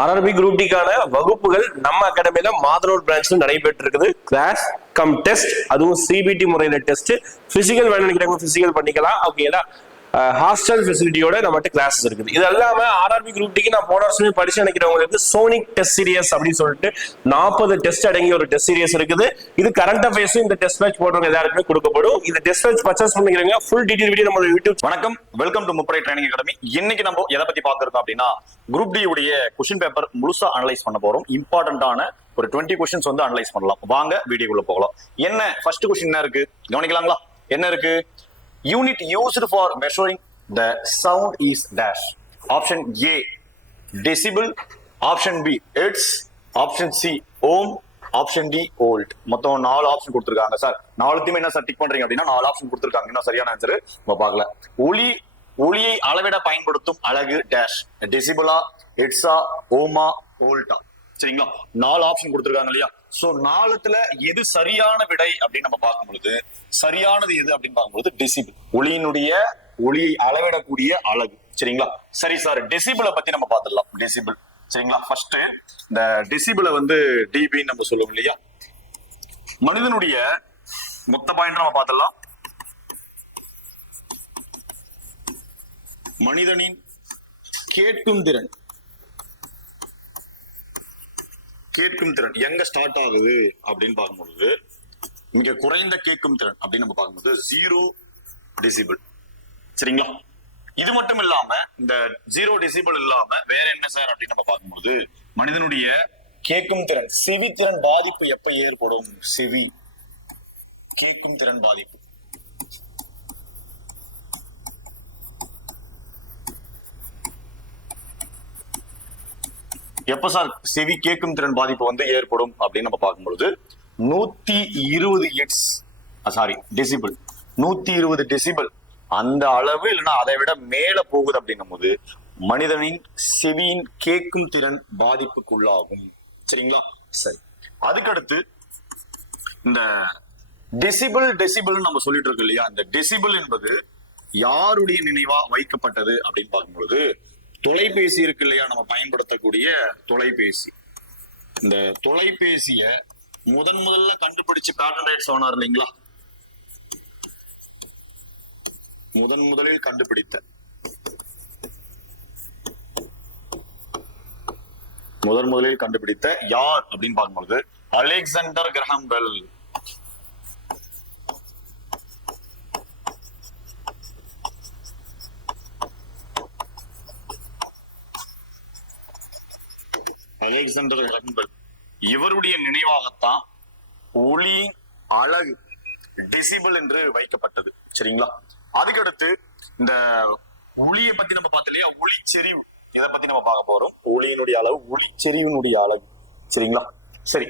RRB group டிக்கான வகுப்புகள் நம்ம அகாடமியில மாதனூர் பிரான்ச்ல நடைபெற்று இருக்குது. கிளாஸ் கம் டெஸ்ட், அதுவும் சிபிடி முறையில டெஸ்ட். பிசிக்கல் வேணும் நினைக்கிறவங்க பிசிக்கல் பண்ணிக்கலாம். ஓகேங்களா? ஹாஸ்டல் ஃபெசிலிட்டியோட நம்மகிட்ட கிளாஸஸ் இருக்குது. இது இல்லாம ஆர்ஆர்பி குரூப் டிக்கு நான் போன வருஷமே படிச்சு நினைக்கிறவங்களுக்கு சோனிக் டெஸ்ட் சீரியஸ் அப்படின்னு சொல்லிட்டு 40 டெஸ்ட் அடங்கிய ஒரு டெஸ்ட் சீரியஸ் இருக்குது. இது கரண்ட் அஃபேர்ஸும் இந்த டெஸ்ட் மேட்ச் போடுறவங்க எல்லாருக்குமே கொடுக்கப்படும். இந்த டெஸ்ட் மேட்ச் பர்ச்சேஸ் பண்ணிக்கிறவங்க ஃபுல் டீடைல் வீடியோ நம்ம யூடியூப். வணக்கம், welcome to Muppadai training academy. இன்னைக்கு நம்ம எதை பத்தி பார்த்திருக்கோம் அப்படின்னா, குரூப் டி உடைய கொஸ்டின் பேப்பர் முழுசா அனலைஸ் பண்ண போறோம். இம்பார்ட்டன்டான ஒரு 20 கொஸ்டின்ஸ் வந்து அனலைஸ் பண்ணலாம். வாங்க வீடியோக்குள்ள போகலாம். என்ன ஃபர்ஸ்ட் கொஸ்டின் என்ன இருக்கு கவனிக்கலாங்களா? என்ன இருக்கு? Unit used for measuring the sound is dash. Option A decibel, option B hertz, option C ohm, option D volt. மொத்தம் 4 ஆப்ஷன் கொடுத்திருக்காங்க சார். நாலுத்தையுமே என்ன சார் டிக் பண்றீங்க அப்படின்னா 4 ஆப்ஷன் கொடுத்திருக்காங்க. என்ன சரியான ஆன்சர் நம்ம பார்க்கல. ஒலியை அளவிட பயன்படுத்தும் அலகு டேஷ். டெசிபிளா, ஹெர்ட்ஸா, ஓமா, வோல்ட்டா? சரிங்களா? 4 ஆப்ஷன் கொடுத்திருக்காங்க இல்லையா? சோ 4த்துல எது சரியான விடை அப்படின்னு நம்ம பார்க்கும் பொழுது, சரியானது எது அப்படின்னு பார்க்கும்போது டெசிபிள். ஒளியை அளவிடக்கூடிய அலகு. சரிங்களா? சரி சார், டெசிபிளை பத்தி நம்ம பார்த்துடலாம். டெசிபிள் சரிங்களா? ஃபர்ஸ்ட் இந்த டெசிபிளை வந்து டிபி நம்ம சொல்லுவோம் இல்லையா? மனிதனுடைய மொத்த பாயிண்ட் நம்ம பார்த்துடலாம். மனிதனின் கேட்கும் திறன் எங்க ஸ்டார்ட் ஆகுது அப்படின்னு பார்க்கும்போது, மிக குறைந்த கேட்கும் திறன் அப்படின்னு நம்ம பார்க்கும்போது 0 டெசிபிள். சரிங்களா? இது மட்டும் இல்லாம இந்த 0 டெசிபிள் இல்லாம வேற என்ன சார் அப்படின்னு நம்ம பார்க்கும்போது, மனிதனுடைய கேட்கும் திறன், செவி திறன் பாதிப்பு எப்ப ஏற்படும்? செவி கேட்கும் திறன் பாதிப்பு எப்ப சார் செவி கேட்கும் திறன் பாதிப்பு வந்து ஏற்படும் அப்படின்னு நம்ம பார்க்கும்பொழுது, 120 ஹெர்ட்ஸ் டெசிபிள், 120 டெசிபிள் அந்த அளவு இல்லைன்னா அதை விட மேல போகுது அப்படின்னும் போது மனிதனின் செவியின் கேட்கும் திறன் பாதிப்புக்குள்ளாகும். சரிங்களா? சரி, அதுக்கடுத்து இந்த டெசிபிள் நம்ம சொல்லிட்டு இருக்கோம் இல்லையா? இந்த டெசிபிள் என்பது யாருடைய நினைவா வைக்கப்பட்டது அப்படின்னு பார்க்கும்பொழுது, தொலைபேசி இருக்கு இல்லையா? நம்ம பயன்படுத்தக்கூடிய தொலைபேசி. இந்த தொலைபேசிய முதல்ல கண்டுபிடிச்சு பேட்டன் ரைட்ஸ் ஆனார் இல்லைங்களா? முதலில் கண்டுபிடித்த யார் அப்படின்னு பார்க்கும்போது Alexander Graham bell. Alexander Graham bell இவருடைய நினைவாகத்தான் ஒளியின் அலகு டெசிபிள் என்று வைக்கப்பட்டது. சரிங்களா? அதுக்கடுத்து இந்த ஒளியை பத்தி நம்ம பார்த்தோம் இல்லையா? ஒளிச்செறிவு, இதை பத்தி நம்ம பார்க்க போறோம். ஒளியினுடைய அளவு, ஒளிச்செறிவினுடைய அளவு. சரிங்களா? சரி,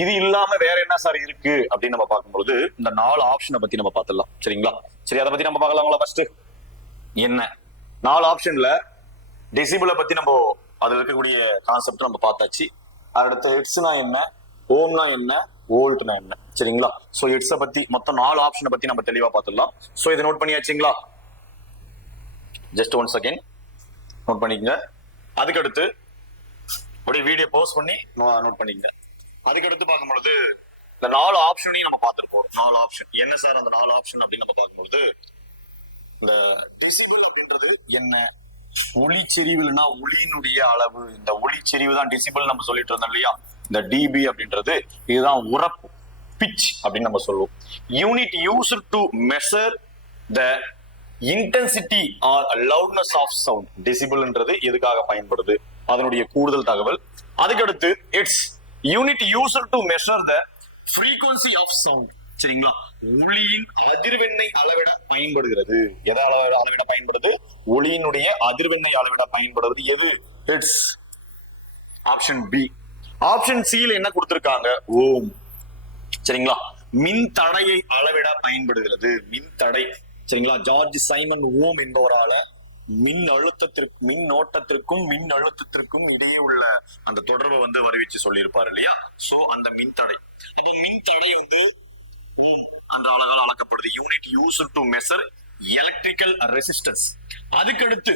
இது இல்லாம வேற என்ன சார் இருக்கு அப்படின்னு நம்ம பார்க்கும்போது, இந்த 4 ஆப்ஷனை பத்தி நம்ம பார்த்துடலாம். சரிங்களா? சரி, அதை பத்தி நம்ம பார்க்கலாங்களா? ஃபர்ஸ்ட் என்ன 4 ஆப்ஷன்ல டெசிபிளை பத்தி நம்ம அதுல இருக்கக்கூடிய கான்செப்ட் நம்ம பார்த்தாச்சு. அடுத்து ஹெர்ட்ஸ்னா என்ன, ஓம்னா என்ன, வோல்ட்னா என்ன? சரிங்களா? சோ ஹெர்ட்ஸை பத்தி மொத்தம் 4 ஆப்ஷனை பத்தி நம்ம தெளிவா பார்த்துடலாம். சோ இதை நோட் பண்ணியாச்சுங்களா? ஜஸ்ட் 1 செகண்ட் நோட் பண்ணிக்கங்க. அதுக்கடுத்து அப்படியே வீடியோ பாஸ் பண்ணி நோட் பண்ணிக்கங்க. அதுக்கடுத்து பார்க்கும்பொழுது இந்த 4 ஆப்ஷனையும் நம்ம பார்த்துட்டு போறோம். 4 ஆப்ஷன் என்ன சார்? அந்த 4 ஆப்ஷன் அப்படின்னு நம்ம பார்க்கும்பொழுது, இந்த டெசிபிள் அப்படின்றது என்ன? ஒளிச்செறிவுனா ஒளியினுடைய அளவு. இந்த ஒளிச்செறிவு தான் டெசிபிள் நம்ம சொல்லிட்டு இருந்தோம் இல்லையா? இந்த டிபி அப்படின்றது இதுதான் உரப்பு, பிச் அப்படின்னு நம்ம சொல்லுவோம். Unit used to measure the intensity or loudness of sound. டெசிபிள்ன்றது எதுக்காக பயன்படுது, அதனுடைய கூடுதல் தகவல். அதுக்கடுத்து it's unit used to measure the frequency of sound. சரிங்களா? ஒளியின் அதிர்வெண்ணை அளவிட பயன்படுகிறது. எதை அளவிட பயன்படுது? ஒளியினுடைய அதிர்வெண்ணை அளவிட பயன்படுவது எது? It's option B. ஆப்ஷன் சில என்ன கொடுத்திருக்காங்க? ஓம். சரிங்களா? மின் தடையை அளவிட பயன்படுகிறது. மின் தடை. சரிங்களா? ஜார்ஜ் சைமன் ஓம் என்பவரால மின் ஓட்டத்திற்கும் மின் அழுத்தத்திற்கும் இடையே உள்ள அந்த தொடர்பை வந்து வருவிச்சு சொல்லியிருப்பாரு இல்லையா? சோ அந்த மின் தடை, அப்ப மின் தடை வந்து ஓம் அந்த அழகால் அளக்கப்படுது. Unit used to measure electrical resistance. அதுக்கடுத்து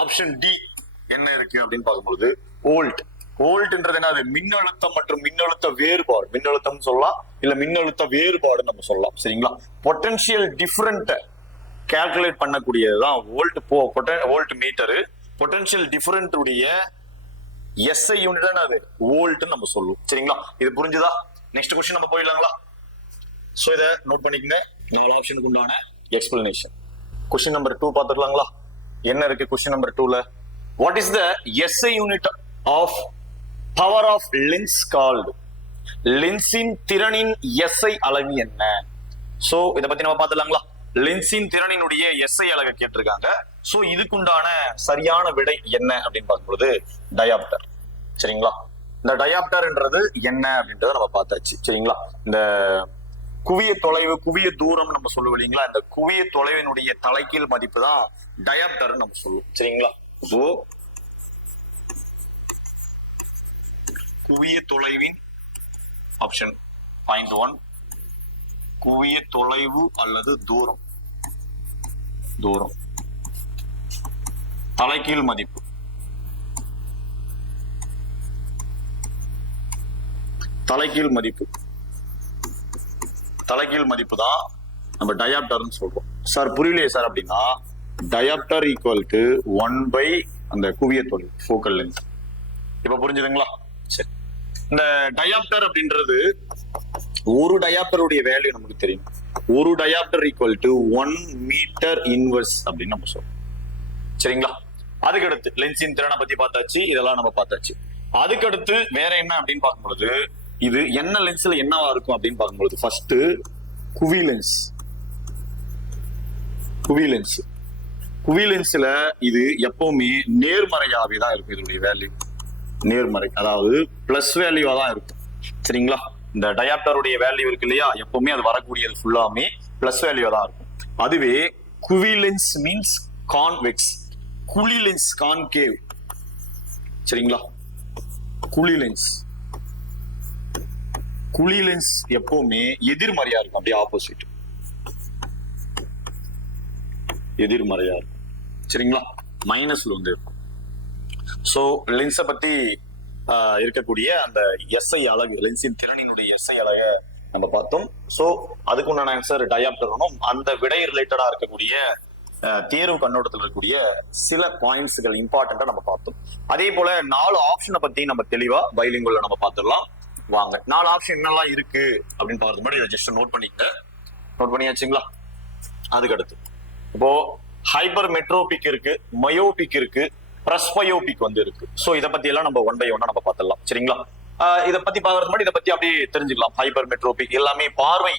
ஆப்ஷன் டி என்ன இருக்கு அப்படின்னு பார்க்கும்போது வோல்ட். வோல்ட்ன்றது என்ன? மின்னழுத்தம் மற்றும் மின்னழுத்த வேறுபாடு. மின்னழுத்தம் சொல்லலாம், இல்ல மின்னழுத்த வேறுபாடு நம்ம சொல்லலாம். சரிங்களா? பொட்டன்ஷியல் டிஃபரண்ட் கால்குலேட் பண்ணக்கூடியதுதான் volt. Voltmeter. Potential different உடைய எஸ்ஐ யூனிட் அது வோல்ட் நம்ம சொல்லுவோம். சரிங்களா? இது புரிஞ்சுதா? நெக்ஸ்ட் கொஸ்டின் நம்ம போயிடலாங்களா? சோ இத நோட் பண்ணிக்கங்க. 4 ஆப்ஷனுக்கு உண்டான எக்ஸ்பிளனேஷன். கொஸ்டின் நம்பர் 2 பாத்துக்கலாங்களா? என்ன இருக்கு கொஸ்டின் நம்பர் 2ல? What is the SI unit of power of lens called? லென்ஸின் திறனின் எஸ்ஐ அலகு என்ன? சோ இத பத்தி நம்ம பாத்துலாங்களா? லென்ஸின் திறனினுடைய எஸ்ஐ அலகு கேட்டிருக்காங்க. சோ இதுக்குண்டான சரியான விடை என்ன அப்படின்னு பார்க்கும்போது டயாப்டர். சரிங்களா? இந்த டயாப்டர்ன்றது என்ன அப்படின்றத நம்ம பார்த்தாச்சு. சரிங்களா? இந்த குவிய தொலைவு, குவிய தூரம் நம்ம சொல்லுவோம் இல்லைங்களா? இந்த குவிய தொலைவினுடைய தலைகீழ் மதிப்பு தான் டயாப்டர் நம்ம சொல்லுவோம். சரிங்களா? சோ குவிய தொலைவின் ஆப்ஷன் பாயிண்ட் 1 குவிய தொலைவு அல்லது தூரம். தூரம் தலைகீழ் மதிப்பு. தலைகீழ் மதிப்பு. தலைகீழ் மதிப்பு தான் நம்ம டயாப்டர்னு சொல்றோம். சார் புரியலையே சார் அப்படின்னா, டயாப்டர் ஈக்குவல் டு 1 பை அந்த குவிய தொலைவு, ஃபோக்கல் லென்த். இப்ப புரிஞ்சுதுங்களா? சரி. இந்த டயாப்டர் அப்படின்றது ஒரு டயாப்டருடைய வேல்யூ நமக்கு தெரியும். ஒரு diopter equal to 1 metre inverse அப்படின்னு நம்ம சொல்றோம். சரிங்களா? அதுக்கடுத்து லென்ஸின் திறனை பத்தி பார்த்தாச்சு, இதெல்லாம் நம்ம பார்த்தாச்சு. அதுக்கடுத்து வேற என்ன அப்படின்னு பார்க்கும்பொழுது, இது என்ன லென்ஸ்ல என்னவா இருக்கும் அப்படின்னு பார்க்கும்பொழுது, ஃபர்ஸ்ட் குவி லென்ஸ். குவி லென்ஸ். குவி லென்ஸ்ல இது எப்பவுமே நேர்மறையாவே தான் இருக்கும். இதனுடைய வேல்யூ நேர்மறை, அதாவது பிளஸ் வேல்யூவா தான் இருக்கும். சரிங்களா? இந்த டயாப்டருடைய வேல்யூ இருக்கு இல்லையா, எப்பவுமே அது வரக்கூடியது ஃபுல்லாமே பிளஸ் வேல்யூவா தான் இருக்கும். அதுவே குவி லென்ஸ் மீன்ஸ் கான்வெக்ஸ். குழி லென்ஸ் கான்கேவ். சரிங்களா? குழி லென்ஸ். குழி லென்ஸ் எப்பவுமே எதிர்மறையா இருக்கும், அப்படியே ஆப்போசிட். எதிர்மறையா இருக்கும். சரிங்களா? மைனஸ்ல வந்து இருக்கும். சோ லென்ஸை பத்தி இருக்கக்கூடிய அந்த எஸ்ஐ அலகு, லென்ஸின் திறனினுடைய எஸ்ஐ அலகை நம்ம பார்த்தோம். சோ அதுக்குண்டான ஆன்சர் டயாப்டரும் அந்த விடை ரிலேட்டடா இருக்கக்கூடிய தேர்வு கண்ணோட்டத்தில் இருக்கக்கூடிய சில பாயிண்ட்ஸ்கள் இம்பார்ட்டன்டா நம்ம பார்த்தோம். அதே போல 4 ஆப்ஷனை பத்தி நம்ம தெளிவா பைலிங்குள்ள நம்ம பார்த்துடலாம். வாங்க 4 ஆப்ஷன் என்னெல்லாம் இருக்கு அப்படின்னு பார்க்கறது முன்னாடி இதை ஜஸ்ட் நோட் பண்ணிக்க. நோட் பண்ணியாச்சுங்களா? அதுக்கடுத்து இப்போ ஹைப்பர் மெட்ரோபிக் இருக்கு, மயோபிக் இருக்கு, பிரஸ்பயோபிக் வந்து இருக்கு. சோ இதை பத்தி எல்லாம் நம்ம 1 by 1 நம்ம பார்த்துடலாம். சரிங்களா? இதை பத்தி பார்க்கறது முன்னாடி இதை பத்தி அப்படியே தெரிஞ்சுக்கலாம். ஹைப்பர் மெட்ரோபிக் எல்லாமே பார்வை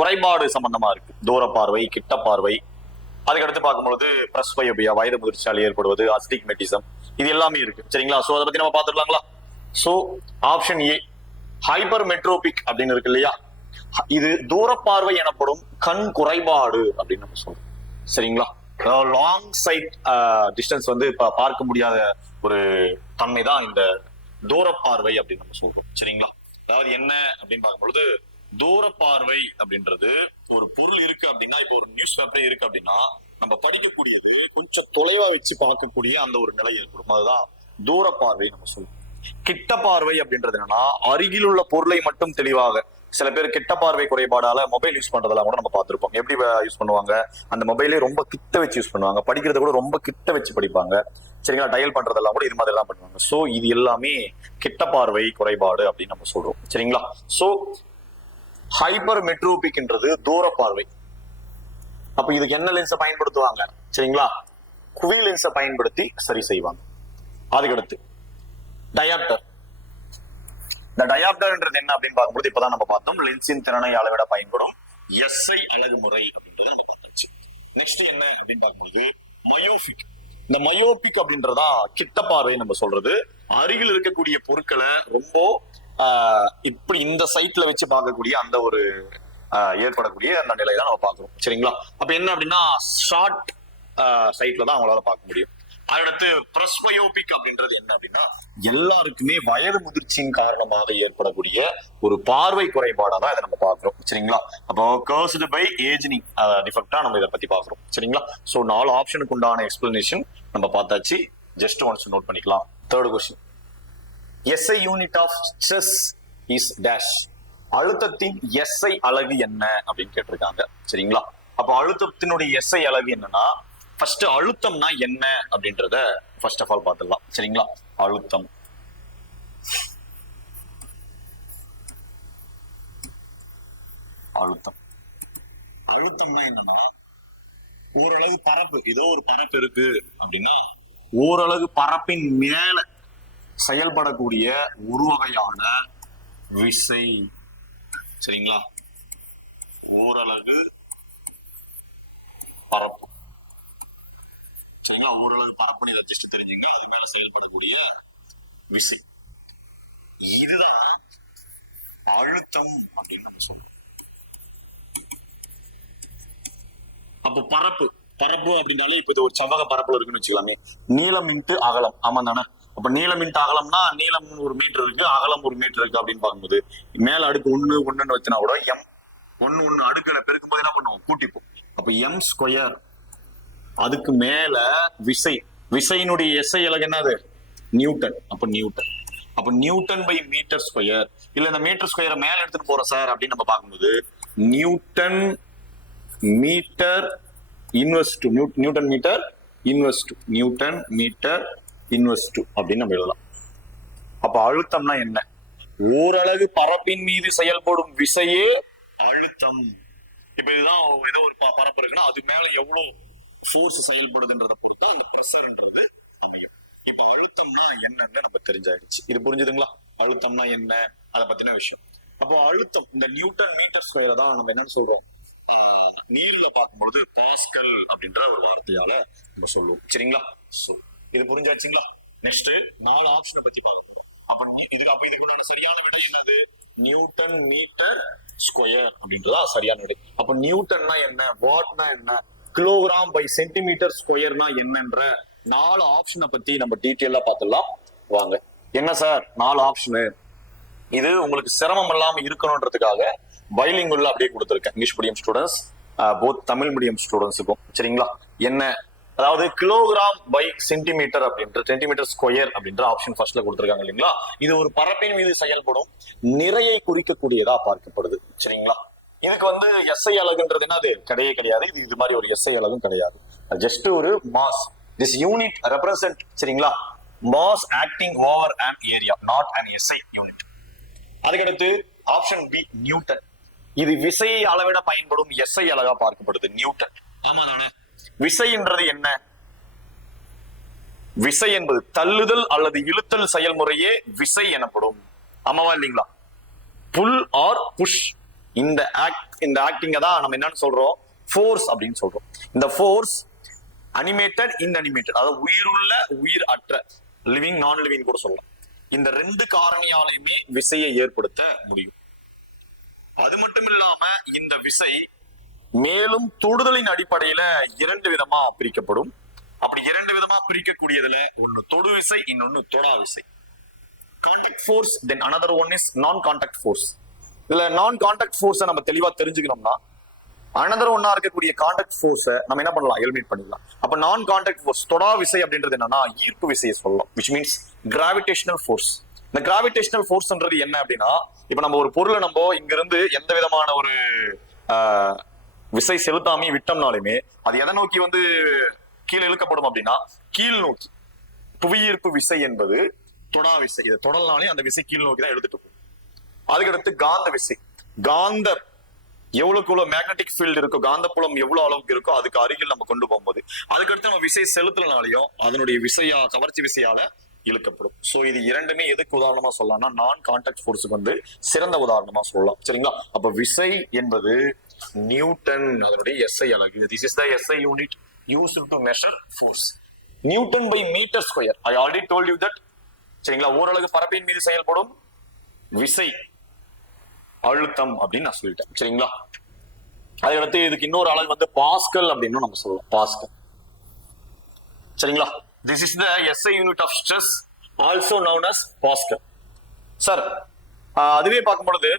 குறைபாடு சம்பந்தமா இருக்கு. தூர பார்வை, கிட்ட பார்வை. அதுக்கடுத்து பார்க்கும்போது பிரஸ்பயோபியா, வயது முதிர்ச்சியால் ஏற்படுவது, அஸ்டிக்மெட்டிசம், இது எல்லாமே இருக்கு. சரிங்களா? சோ அதை பத்தி நம்ம பார்த்துடலாங்களா? சோ ஆப்ஷன் ஏ ஹைப்பர் மெட்ரோபிக் அப்படின்னு இருக்கு இல்லையா, இது தூர பார்வை எனப்படும் கண் குறைபாடு அப்படின்னு நம்ம சொல்றோம். சரிங்களா? லாங் சைட் டிஸ்டன்ஸ் வந்து இப்ப பார்க்க முடியாத ஒரு தன்மை தான் இந்த தூர பார்வை அப்படின்னு நம்ம சொல்றோம். சரிங்களா? அதாவது என்ன அப்படின்னு பார்க்கும்பொழுது, தூர பார்வை அப்படின்றது ஒரு பொருள் இருக்கு அப்படின்னா, இப்போ ஒரு நியூஸ் பேப்பரே இருக்கு அப்படின்னா, நம்ம படிக்கக்கூடியது கொஞ்சம் தொலைவா வச்சு பார்க்கக்கூடிய அந்த ஒரு நிலை ஏற்படும். அதுதான் தூர பார்வை நம்ம சொல்லுவோம். கிட்ட பார்வை அப்படின்றது என்னன்னா, அருகில் உள்ள பொருளை மட்டும் தெளிவாக. சில பேர் கிட்ட பார்வை குறைபாடால மொபைல் யூஸ் பண்றதெல்லாம் கூட நம்ம பார்த்திருப்போம். எப்படி யூஸ் பண்ணுவாங்க? அந்த மொபைலே ரொம்ப கிட்ட வச்சு யூஸ் பண்ணுவாங்க, படிக்கிறத கூட ரொம்ப கிட்ட வச்சு படிப்பாங்க. சரிங்களா? டயல் பண்றதெல்லாம் கூட இது மாதிரி எல்லாம் பண்ணுவாங்க. சோ இது எல்லாமே கிட்ட பார்வை குறைபாடு அப்படின்னு நம்ம சொல்றோம். சரிங்களா? சோ ஹைப்பர் மெட்ரோபிக்ன்றது தூர பார்வை. அப்ப இதுக்கு என்ன லென்ஸை பயன்படுத்துவாங்க? சரிங்களா? குவி லென்ஸை பயன்படுத்தி சரி செய்வாங்க. அதுக்கடுத்து டயாப்டர். இந்த டயாப்டர்ன்றது என்ன அப்படின்னு பார்க்கும்போது, இப்பதான் நம்ம பார்த்தோம், லென்ஸின் திறனை அளவிட பயன்படும் எஸ்ஐ அலகு முறை அப்படின்றத நம்ம பார்த்தாச்சு. நெக்ஸ்ட் என்ன அப்படின்னு பார்க்கும்போது மயோபிக். இந்த மயோபிக் அப்படின்றதா கிட்ட பார்வை நம்ம சொல்றது. அருகில் இருக்கக்கூடிய பொருட்களை ரொம்ப இப்படி இந்த சைட்ல வச்சு பார்க்கக்கூடிய அந்த ஒரு ஏற்படக்கூடிய அந்த நிலை தான் நம்ம பார்க்கிறோம். சரிங்களா? அப்ப என்ன அப்படின்னா, ஷார்ட் சைட்ல தான் அவங்களால பார்க்க முடியும். அடுத்து பிரஸ்பயோபிக் அப்படின்றது என்ன அப்படின்னா, எல்லாருக்குமே வயது முதிர்ச்சியின் காரணமாக ஏற்படக்கூடிய ஒரு பார்வை குறைபாடா தான் இதை நம்ம பார்க்கிறோம். சரிங்களா? அப்போ கர்ஸ்டு பை ஏஜிங் டிஃபெக்டா நம்ம இதை பத்தி பார்க்கிறோம். சரிங்களா? சோ 4 ஆப்ஷனுக்கு உண்டான எக்ஸ்பிளனேஷன் நம்ம பார்த்தாச்சு. ஜஸ்ட் ஒன்ஸ் நோட் பண்ணிக்கலாம். Third question, SI unit of stress is dash. அழுத்தத்தின் SI அலகு என்ன அப்படின்னு கேட்டிருக்காங்க. சரிங்களா? அப்ப அழுத்தத்தினுடைய SI அலகு என்னன்னா, ஃபர்ஸ்ட் அழுத்தம்னா என்ன அப்படின்றத ஃபர்ஸ்ட் ஆஃப் ஆல் பார்த்துடலாம். சரிங்களா? அழுத்தம் அழுத்தம் அழுத்தம்னா என்னன்னா, ஓரளவு பரப்பு, ஏதோ ஒரு பரப்பு இருக்கு அப்படின்னா ஓரளவு பரப்பின் மேல செயல்படக்கூடிய ஒரு வகையான விசை. சரிங்களா? ஓரளவு பரப்பு. சரிங்களா? ஓரளவு பரப்பு ஜஸ்ட் தெரிஞ்சுங்க, அது மேல செயல்படக்கூடிய விசை. இதுதான் அழுத்தம் அப்படின்னு சொல்றோம். அப்போ பரப்பு அப்படின்னாலே இப்ப இது ஒரு செவ்வக பரப்புல இருக்குன்னு வச்சுக்கலாமே. நீளம் இன்ட்டு அகலம், ஆமா தானே? அப்ப நீளம் இன்ட்டு அகலம்னா நீளம் 1 மீட்டர் இருக்கு, அகலம் 1 மீட்டர் இருக்கு அப்படின்னு பார்க்கும்போது மேல அடுக்கு 1 வச்சுனா கூட எம் 1 அடுக்குல பெருக்கும் போது என்ன பண்ணுவோம், கூட்டிப்போம். அப்ப எம் ஸ்கொயர். அதுக்கு மேல விசையினுடைய SI அலகு என்னது, நியூட்டன். அப்ப நியூட்டன் பை மீட்டர் ஸ்கொயர். இல்ல இந்த மீட்டர் ஸ்கொயரை மேல எடுத்துட்டு போறோம் சார் அப்படின்னு நம்ம பார்க்கும்போது newton metre inverse two newton metre inverse two அப்படின்னு நம்ம எழுதலாம். அப்ப அழுத்தம்னா என்ன, ஓரளவு பரப்பின் மீது செயல்படும் விசையே அழுத்தம். இப்ப இதுதான் ஏதோ ஒரு பரப்பு இருக்குன்னா அது மேல எவ்வளவு ஃபோர்ஸ் செயல்படுதுன்றத பொறுத்து இந்த பிரஷர்ன்றது அமையும். இப்ப அழுத்தம்னா என்னன்னு நம்ம தெரிஞ்சாயிடுச்சு. இது புரிஞ்சுதுங்களா? அழுத்தம்னா என்ன, அதை பத்தின விஷயம். அப்போ அழுத்தம், இந்த நியூட்டன் மீட்டர் ஸ்கொயரை தான் நம்ம என்னன்னு சொல்றோம், நீர்ல பார்க்கும்பொழுது பாஸ்கல் அப்படின்ற ஒரு வார்த்தையால நம்ம சொல்லுவோம். சரிங்களா? இது புரிஞ்சாச்சுங்களா? நெக்ஸ்ட் 4 ஆப்ஷனை பத்தி பார்க்க போறோம். அப்ப இதுக்குண்டான சரியான விடை என்னது, நியூட்டன் மீட்டர் ஸ்கொயர் அப்படின்றதா சரியான விடை. அப்ப நியூட்டன்னா என்ன, வாட்னா என்ன, கிலோகிராம் பை சென்டிமீட்டர் ஸ்கொயர்னா என்னன்ற 4 ஆப்ஷனை பத்தி நம்ம டீட்டெயிலா பார்த்துடலாம் வாங்க. என்ன சார் 4 ஆப்ஷனு, இது உங்களுக்கு சிரமம் இல்லாம இருக்கணும்ன்றதுக்காக பைலிங்குள்ள அப்படியே கொடுத்துருக்கேன். English medium students, both Tamil medium ஸ்டூடெண்ட்ஸுக்கும். சரிங்களா? என்ன, அதாவது கிலோகிராம் பை சென்டிமீட்டர் அப்படின்ற சென்டிமீட்டர் ஸ்கொயர் அப்படின்ற ஆப்ஷன் ஃபர்ஸ்ட்ல கொடுத்துருக்காங்க இல்லைங்களா? இது ஒரு பரப்பின் மீது செயல்படும் நிறையை குறிக்கக்கூடியதா பார்க்கப்படுது. சரிங்களா? இதுக்கு SI அலகுன்றது என்னது கிடையாது. இது மாதிரி ஒரு SI அலகும் கிடையாது. ஜஸ்ட் ஒரு மாஸ். திஸ் யூனிட் ரெப்ரசன்ட், சரிங்களா, mass acting over an area, not an SI unit. அதுக்கடுத்து ஆப்ஷன் பி நியூட்டன். இது விசையை அளவிட பயன்படும் SI அலகா பார்க்கப்படுது, நியூட்டன். ஆமா தானே? விசைன்றது என்ன, விசை என்பது தள்ளுதல் அல்லது இழுத்தல் செயல்முறையே விசை எனப்படும். ஆமாவா இல்லைங்களா? புல் ஆர் புஷ், இந்த ஆக்டிங்க தான் நம்ம என்னன்னு சொல்றோம், ஃபோர்ஸ் அப்படின்னு சொல்றோம். இந்த ஃபோர்ஸ் அனிமேட்டட், இன்அனிமேட்டட், அதாவது உயிருள்ள உயிர் அற்ற, லிவிங் நான் லிவிங் கூட சொல்லலாம். இந்த 2 காரணியாலையுமே விசையை ஏற்படுத்த முடியும். அது மட்டும் இல்லாம இந்த விசை மேலும் தொடுதலின் அடிப்படையில 2 விதமா பிரிக்கப்படும். அப்படி 2 விதமா பிரிக்கக்கூடியதுல ஒன்னு தொடு விசை, இன்னொன்னு தொடா விசை. Contact force, then another one is நான் கான்டாக்ட் ஃபோர்ஸ். இதுல நான் கான்டாக்ட் ஃபோர்ஸை நம்ம தெளிவா தெரிஞ்சுக்கணும்னா another ஒன்னா இருக்கக்கூடிய கான்டாக்ட் ஃபோர்ஸை நம்ம என்ன பண்ணலாம், எலிமினேட் பண்ணிடலாம். அப்ப நான் கான்டாக்ட் ஃபோர்ஸ், தொடா விசை அப்படின்றது என்னன்னா ஈர்ப்பு விசையை சொல்லலாம், which means gravitational force. இந்த கிராவிடேஷனல் ஃபோர்ஸ்ன்றது என்ன அப்படின்னா, இப்ப நம்ம ஒரு பொருளை நம்ம இங்க இருந்து எந்த விதமான ஒரு விசை செலுத்தாம விட்டோம்னாலுமே அது எதை நோக்கி கீழே இழுக்கப்படும் அப்படின்னா கீழ் நோக்கி. புவியீர்ப்பு விசை என்பது தொடா விசை. இதை தொடர்னாலே அந்த விசை கீழ் நோக்கி தான் எடுத்துட்டு போகும். அதுக்கடுத்து காந்த விசை. காந்த எவ்வளவுக்கு மேக்னெட்டிக் ஃபீல்டு இருக்கோ, காந்த புலம் எவ்வளவு அளவுக்கு இருக்கோ அதுக்கு அருகில் நம்ம கொண்டு போகும்போது அதுக்கடுத்து நம்ம விசை செலுத்தினாலையும் அதனுடைய கவர்ச்சி விசையால இழுக்கப்படும். சோ இது இரண்டுமே எதுக்கு உதாரணமா சொல்லலாம்னா நான் கான்டாக்ட் ஃபோர்ஸுக்கு சிறந்த உதாரணமா சொல்லலாம். சரிங்களா? அப்ப விசை என்பது நியூட்டன், அதனுடைய SI அலகு. This is the SI unit used to measure force. Newton by metre square. I already told you that. சரிங்களா? ஓரளவு பரப்பின் மீது செயல்படும் விசை அழுத்தம் அப்படின்னு நான் சொல்லிட்டேன். சரிங்களா? அதுக்கடுத்து இதுக்கு இன்னொரு அலகு பாஸ்கல் அப்படின்னு நம்ம சொல்லலாம், பாஸ்கல். சரிங்களா? This is the SI unit of stress, also known as Pascal. Sir, அதுவே பார்க்கும் பொழுது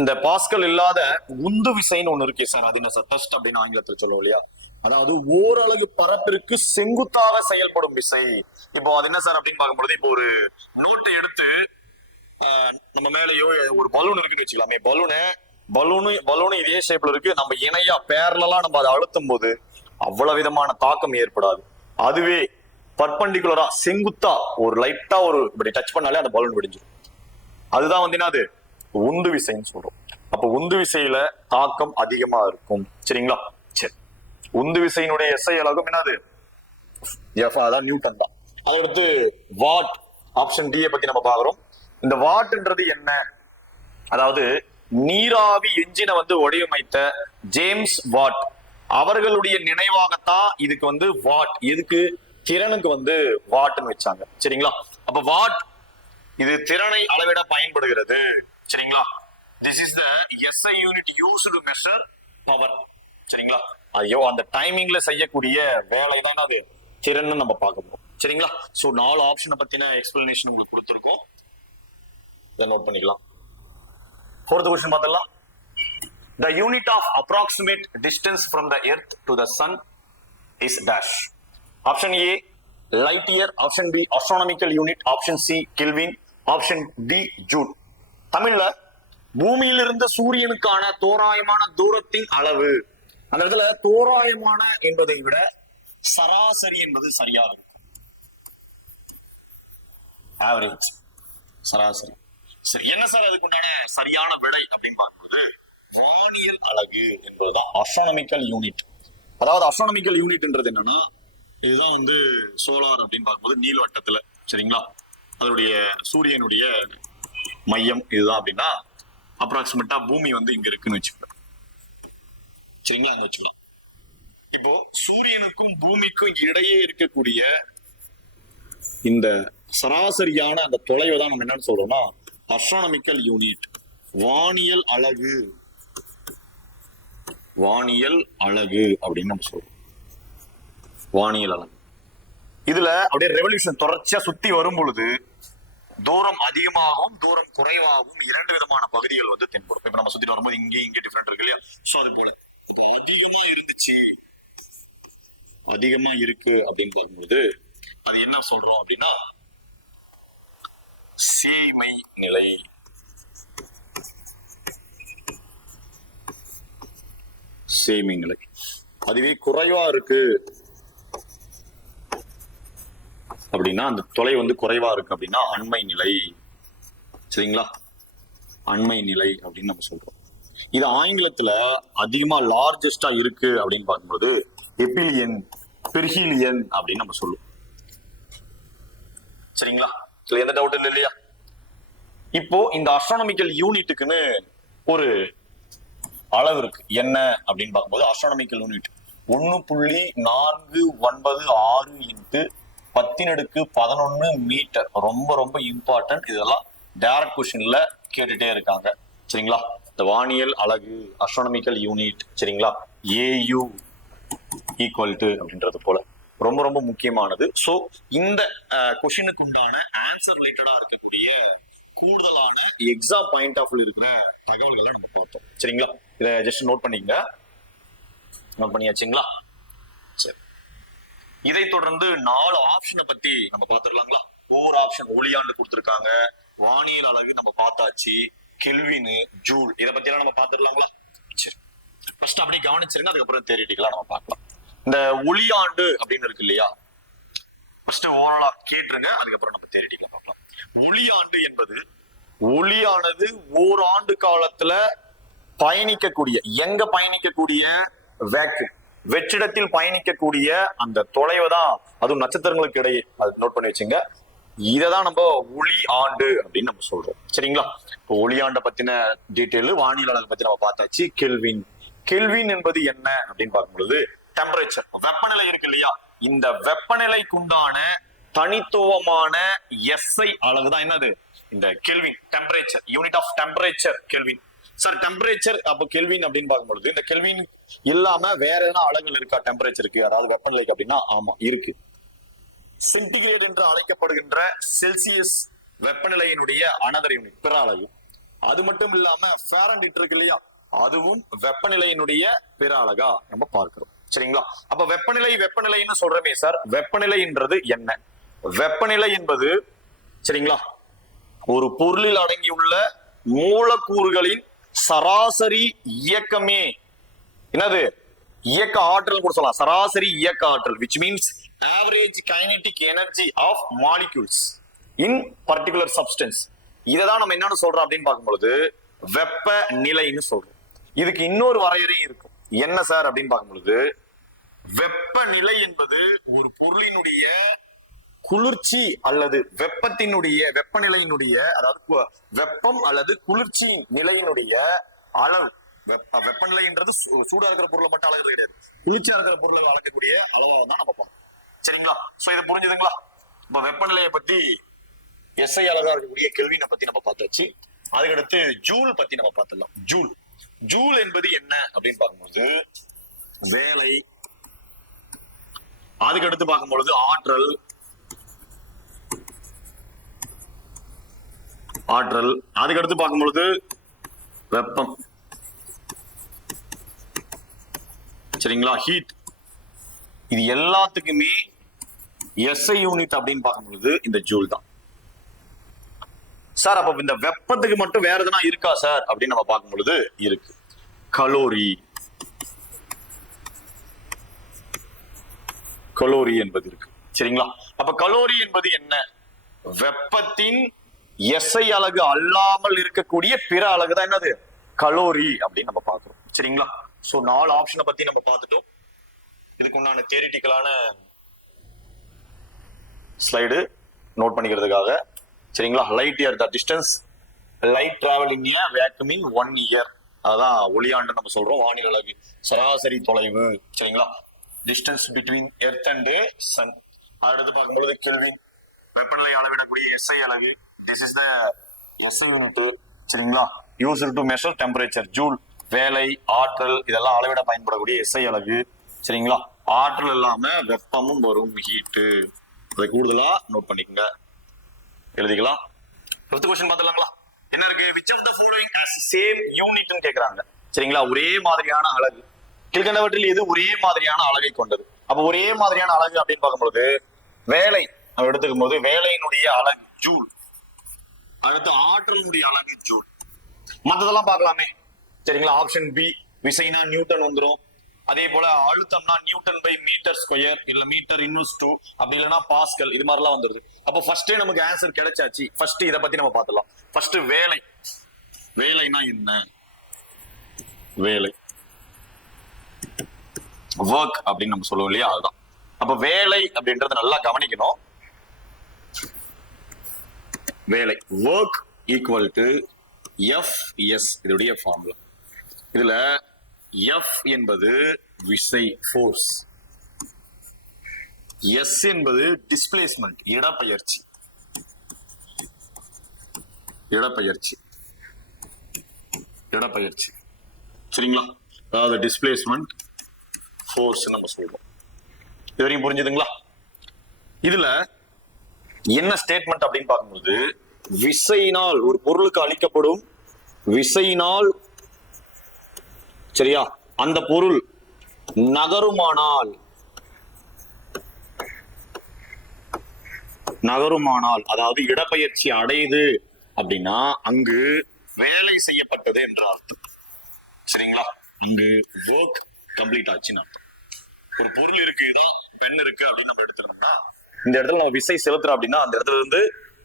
இந்த பாஸ்கல் இல்லாத உந்து விசைன்னு ஒண்ணு இருக்கு சார். அது என்ன சார், டெஸ்ட் அப்படின்னு ஆங்கிலத்தில் சொல்லுவோம் இல்லையா? அதாவது ஓரலகு பரப்பிற்கு செங்குத்தாக செயல்படும் விசை. இப்போ அது என்ன சார் அப்படின்னு பார்க்கும்போது, இப்போ ஒரு நோட்டை எடுத்து நம்ம மேலேயோ ஒரு பலூன் இருக்குன்னு வச்சுக்கலாமே, பலூனு இதே ஷேப்ல இருக்கு, நம்ம இணையா பேரலா நம்ம அதை அழுத்தும் போது அவ்வளவு விதமான தாக்கம் ஏற்படாது. அதுவே பர்பண்டிகுலரா செங்குத்தா ஒரு லைட்டா ஒரு இப்படி டச் பண்ணாலே அந்த பலூன் வெடிஞ்சிடும். அதுதான் வந்து என்னது, உந்து விசைன்னு சொல்றோம். அப்ப உந்து விசையில தாக்கம் அதிகமா இருக்கும். சரிங்களா? சரி, உந்து விசையினுடைய SI அலகும் என்னது, அதான் நியூட்டன் தான். அதடுத்து வாட், ஆப்ஷன் டி பத்தி நம்ம பாக்குறோம். இந்த வாட்ன்றது என்ன, அதாவது நீராவி என்ஜினை வந்து வடிவமைத்த ஜேம்ஸ் வாட் அவர்களுடைய நினைவாகத்தான் இதுக்கு வந்து வாட், எதுக்கு, திறனுக்கு வந்து வாட்னு வச்சாங்க. சரிங்களா? அப்ப வாட் இது திறனை அளவிட பயன்படுகிறது. சரிங்களா? This is the SI unit used to measure power. சரிங்களா? ஐயோ, அந்த டைமிங்ல செய்யக்கூடிய வேலை தான் அது திறன் நம்ம பார்க்கணும். சரிங்களா? சோ 4 ஆப்ஷனை பத்தின எக்ஸ்பிளனேஷன் உங்களுக்கு கொடுத்துருக்கோம், இதை நோட் பண்ணிக்கலாம். 4th क्वेश्चन பார்த்தலாம். The unit of approximate distance from the earth to the sun is dash. Option A light year, option B astronomical unit, option C Kelvin, option D Joule. தமிழ்ல பூமியிலிருந்து சூரியனுக்கான தோராயமான தூரத்தின் அளவு. அந்த இடத்துல தோராயமான என்பதை விட சராசரி என்பது சரியாக இருக்கும். ஆவரேஜ், சராசரி. சரி, என்ன சார் அதுக்கு உண்டான சரியான விடை அப்படின்னு பார்க்கும்போது வானியல் அலகு என்பதுதான் அஸ்ட்ரானமிக்கல் யூனிட். அதாவது அஸ்ட்ரானமிக்கல் யூனிட்ன்றது என்னன்னா, இதுதான் வந்து சோலார் அப்படின்னு பார்க்கும்போது நீள்வட்டத்துல, சரிங்களா, அதனுடைய சூரியனுடைய மையம் இதுதான் அப்படின்னா அப்ராக்சிமேட்டா பூமி வந்து இங்க இருக்குன்னு வச்சுக்கலாம். சரிங்களா? அங்க வச்சுக்கலாம். இப்போ சூரியனுக்கும் பூமிக்கும் இடையே இருக்கக்கூடிய இந்த சராசரியான அந்த தொலைவை தான் நம்ம என்னன்னு சொல்றோம்னா அஸ்ட்ரானமிக்கல் யூனிட், வானியல் அலகு. வானியல் அலகு அப்படின்னு நம்ம சொல்றோம். வானியல் அலகு. இதுல அப்படியே ரெவல்யூஷன் தொடர்ச்சியா சுத்தி வரும் பொழுது தூரம் அதிகமாகவும் தூரம் குறைவாகவும் 2 விதமான பகுதிகள் வந்து தென்படும். இப்ப நம்ம சுத்திட்டு வரும்போது இங்கே டிஃபரெண்ட் இருக்கு இல்லையா? சோ அது போல இப்போ அதிகமா இருந்துச்சு, அதிகமா இருக்கு அப்படின்னு பார்க்கும்போது அது என்ன சொல்றோம் அப்படின்னா சேய்மை நிலை. சேய்மை நிலை. அதுவே குறைவா இருக்கு அப்படின்னா, அந்த தொலை வந்து குறைவா இருக்கு அப்படின்னா அண்மை நிலை. சரிங்களா? அண்மை நிலை அப்படின்னு நம்ம சொல்றோம். இது ஆங்கிலத்துல அதிகமா லார்ஜஸ்டா இருக்கு அப்படின்னு பார்க்கும்போது எபிலியன், பெர்ஹீலியன் அப்படின்னு நம்ம சொல்லுவோம். சரிங்களா? இதுல எந்த டவுட் இல்லை இல்லையா? இப்போ இந்த அஸ்ட்ரானமிக்கல் யூனிட்டுக்குன்னு ஒரு அளவு இருக்கு. என்ன அப்படின்னு பார்க்கும்போது அஸ்ட்ரானமிக்கல் யூனிட் 1.496 × 10⁻11 மீட்டர். ரொம்ப ரொம்ப இம்பார்ட்டன்ட். இதெல்லாம் டைரக்ட் கொஸ்டின்ல கேட்டுட்டே இருக்காங்க. சரிங்களா? இந்த வானியல் அலகு அஸ்ட்ரானமிக்கல் யூனிட், சரிங்களா, AU = அப்படின்றது போல ரொம்ப ரொம்ப முக்கியமானது. சோ இந்த கொஸ்டினுக்கு உண்டான ஆன்சர் ரிலேட்டடா இருக்கக்கூடிய கூடுதலான எக்ஸாம் பாயிண்ட் ஆஃப் வியூ இருக்கிற தகவல்களை நம்ம பார்த்தோம். சரிங்களா? இதை ஜஸ்ட் நோட் பண்ணிக்கங்க. நோட் பண்ணியாச்சுங்களா? சரி, இதை தொடர்ந்து 4 ஆப்ஷனை பத்தி நம்ம பார்த்துடலாங்களா? ஒவ்வொரு ஆப்ஷன் ஒளியாண்டு கொடுத்துருக்காங்க, வானியல் அலகு நம்ம பார்த்தாச்சு, கெல்வின், ஜூல், இதை பத்தி எல்லாம் நம்ம பார்த்துடலாங்களா? சரி, ஃபர்ஸ்ட் அப்படியே கவனிச்சிருங்க, அதுக்கப்புறம் தியரிட்டிக்கலா நம்ம பார்க்கலாம். இந்த ஒளியாண்டு அப்படின்னு இருக்கு இல்லையா, ஃபர்ஸ்ட் ஓவராலா கேட்டுருங்க, அதுக்கப்புறம் நம்ம தியரிட்டிக்கலா பார்க்கலாம். ஒளியாண்டு என்பது ஒளியானது ஓராண்டு காலத்துல பயணிக்கக்கூடிய, எங்க பயணிக்கக்கூடிய, வேக்யூம், வெற்றிடத்தில் பயணிக்கக்கூடிய அந்த தொலைவை தான், அதுவும் நட்சத்திரங்களுக்கு இடையே, அது நோட் பண்ணி வச்சுங்க. இததான் நம்ம ஒளி ஆண்டு அப்படின்னு நம்ம சொல்றோம். சரிங்களா? இப்போ ஒளியாண்டை பத்தின டீட்டெயில், வானியல் அலகு பத்தி நம்ம பார்த்தாச்சு. கெல்வின், கெல்வின் என்பது என்ன அப்படின்னு பார்க்கும்பொழுது டெம்பரேச்சர், வெப்பநிலை இருக்கு இல்லையா, இந்த வெப்பநிலைக்குண்டான தனித்துவமான SI அலகுதான் என்னது, இந்த Kelvin. Temperature, unit of temperature Kelvin. Sir temperature அப்போ கெல்வின் அப்படின்னு பார்க்கும்பொழுது இந்த கெல்வின் இல்லாம வேற எதனா அலகுகள் இருக்கா டெம்பரேச்சருக்கு, அதாவது வெப்பநிலைக்கு அப்படின்னா ஆமா இருக்கு. சென்டிகிரேட் என்று அழைக்கப்படுகின்ற செல்சியஸ் வெப்பநிலையினுடைய அனதர் யூனிட், பிற அலகு. அது மட்டும் இல்லாம ஃபாரன்ஹீட் இருக்கு இல்லையா, அதுவும் வெப்பநிலையினுடைய பிற அலகா நம்ம பார்க்கிறோம். சரிங்களா? அப்ப வெப்பநிலைன்னு சொல்றமே சார், வெப்பநிலைன்றது என்ன? வெப்பநிலை என்பது சரிங்களா ஒரு பொருளில் அடங்கியுள்ள மூலக்கூறுகளின் சராசரி இயக்கமே என்னது? இயக்க ஆற்றல் கூட சொல்லலாம். சராசரி இயக்க ஆற்றல், which means average kinetic energy of molecules in particular substance. இததான் நம்ம என்னன்னு சொல்றோம் அப்படின்னு பார்க்கும்பொழுது வெப்பநிலைன்னு சொல்றோம். இதுக்கு இன்னொரு வரையறையும் இருக்கும். என்ன சார் அப்படின்னு பார்க்கும்பொழுது, வெப்பநிலை என்பது ஒரு பொருளினுடைய குளிர்ச்சி அல்லது வெப்பநிலையினுடைய அதாவது வெப்பம் அல்லது குளிர்ச்சி நிலையினுடைய அளவு. வெப்பநிலைன்றது சூடா இருக்கிற பொருளை மட்டும் அளக்கிறது கிடையாது, குளிர்ச்சியா இருக்கிற பொருளை அளக்கக்கூடிய அளவா தான் நம்ம பார்க்கணும். சரிங்களா? சோ இது புரிஞ்சுதுங்களா? இப்ப வெப்பநிலையை பத்தி எஸ்ஐ அழகா இருக்கக்கூடிய கெல்வினை பத்தி நம்ம பார்த்தாச்சு. அதுக்கடுத்து ஜூல் பத்தி நம்ம பார்த்துடலாம். ஜூல் என்பது என்ன அப்படின்னு பார்க்கும்போது வேலை, அதுக்கடுத்து பார்க்கும்பொழுது ஆற்றல், அதுக்கடுத்து பார்க்கும்பொழுது வெப்பம், சரிங்களா, ஹீட். இது எல்லாத்துக்குமே எஸ்ஐ யூனிட் அப்படின்னு பார்க்கும்பொழுது இந்த ஜூல் தான் சார். அப்ப இந்த வெப்பத்துக்கு மட்டும் வேற எதுனா இருக்கா சார் அப்படின்னு நம்ம பார்க்கும் பொழுது இருக்கு. கலோரி என்பது இருக்கு. சரிங்களா? அப்ப கலோரி என்பது என்ன? வெப்பத்தின் எஸ்ஐ அலகு அல்லாமல் இருக்கக்கூடிய பிற அலகு தான் என்னது? கலோரி அப்படின்னு நம்ம பார்க்கிறோம். சரிங்களா? சோ 4 ஆப்ஷனை பத்தி நம்ம பார்த்துட்டோம். இதுக்கு உண்டான தியரிட்டிக்கலான ஸ்லைடு நோட் பண்ணிக்கிறதுக்காக. சரிங்களா? Light year the distance light travel in a vacuum in 1 year. அதான் ஒளியாண்டு நம்ம சொல்றோம். வானில் அலகு சராசரி தொலைவு. சரிங்களா? Distance between earth and sun. அடுத்து பார்க்கும்போது கெல்வின், வெப்பநிலை அளவிடக்கூடிய எஸ்ஐ அலகு. This is the SI unit. சரிங்களா? Used to measure temperature. Joule வேலை, ஆற்றல் இதெல்லாம் அளவிட பயன்படக்கூடிய எஸ்ஐ அலகு. சரிங்களா? ஆற்றல் இல்லாம வெப்பமும் வரும், ஹீட்டு. அதை கூடுதலா நோட் பண்ணிக்கோங்க, எழுதிக்கலாம். அடுத்த क्वेश्चन பார்த்தலாங்களா? என்ன இருக்கு? which of the following has same unit ன்னு கேக்குறாங்க. சரிங்களா? ஒரே மாதிரியான அலகு. கீழ்கண்டவற்றில் எது ஒரே மாதிரியான அலகை கொண்டது? அப்ப ஒரே மாதிரியான அலகு அப்படின்னு பார்க்கும்போது வேலை நம்ம எடுத்துக்கும் போது வேலையினுடைய அலகு ஜூல். அடுத்து ஆற்றலினுடைய அலகு ஜூல். மத்ததெல்லாம் பார்க்கலாமே. சரிங்களா? ஆப்ஷன் பி விசைனா நியூட்டன் வந்துரும். அதே போல அழுத்தம்னா நியூட்டன் பை மீட்டர் ஸ்கொயர், இல்ல மீட்டர் இன்வர்ஸ் 2, அப்படி இல்லைன்னா பாஸ்கல். இது மாதிரிலாம் வந்துருது. அப்போ ஃபர்ஸ்டே நமக்கு ஆன்சர் கிடைச்சாச்சு. ஃபர்ஸ்ட் இதை பத்தி நம்ம பார்த்துடலாம். ஃபர்ஸ்ட் வேலைனா என்ன? வேலை ஒர்க் அப்படின்னு நம்ம சொல்லுவோம் இல்லையா, அதுதான். அப்ப வேலை அப்படின்றத நல்லா கவனிக்கணும். வேலை ஒர்க் ஈக்குவல் டு எஃப்எஸ், இதோடைய ஃபார்முலா. இதுல எஃப் என்பது விசை, ஃபோர்ஸ். எஸ் என்பது டிஸ்பிளேஸ்மெண்ட், இடப்பெயர்ச்சி. சரிங்களா? அதாவது டிஸ்பிளேஸ்மெண்ட், ஃபோர்ஸ் நம்ம சொல்றோம். இது வரைக்கும் புரிஞ்சுதுங்களா? இதுல என்ன ஸ்டேட்மெண்ட் அப்படின்னு பார்க்கும்போது விசையினால், ஒரு பொருளுக்கு அளிக்கப்படும் விசையினால், சரியா, அந்த பொருள் நகருமானால், அதாவது இடப்பெயர்ச்சி அடையுது அப்படின்னா அங்கு வேலை செய்யப்பட்டது என்ற அர்த்தம். சரிங்களா? அங்கு ஒர்க் கம்ப்ளீட் ஆச்சுன்னு அர்த்தம். ஒரு பொருள் இருக்கு, பெண் இருக்கு அப்படின்னு நம்ம எடுத்துக்கணும்னா இந்த இடத்துல நம்ம விசை செலுத்துறோம் அப்படின்னா அந்த இடத்துல இருந்து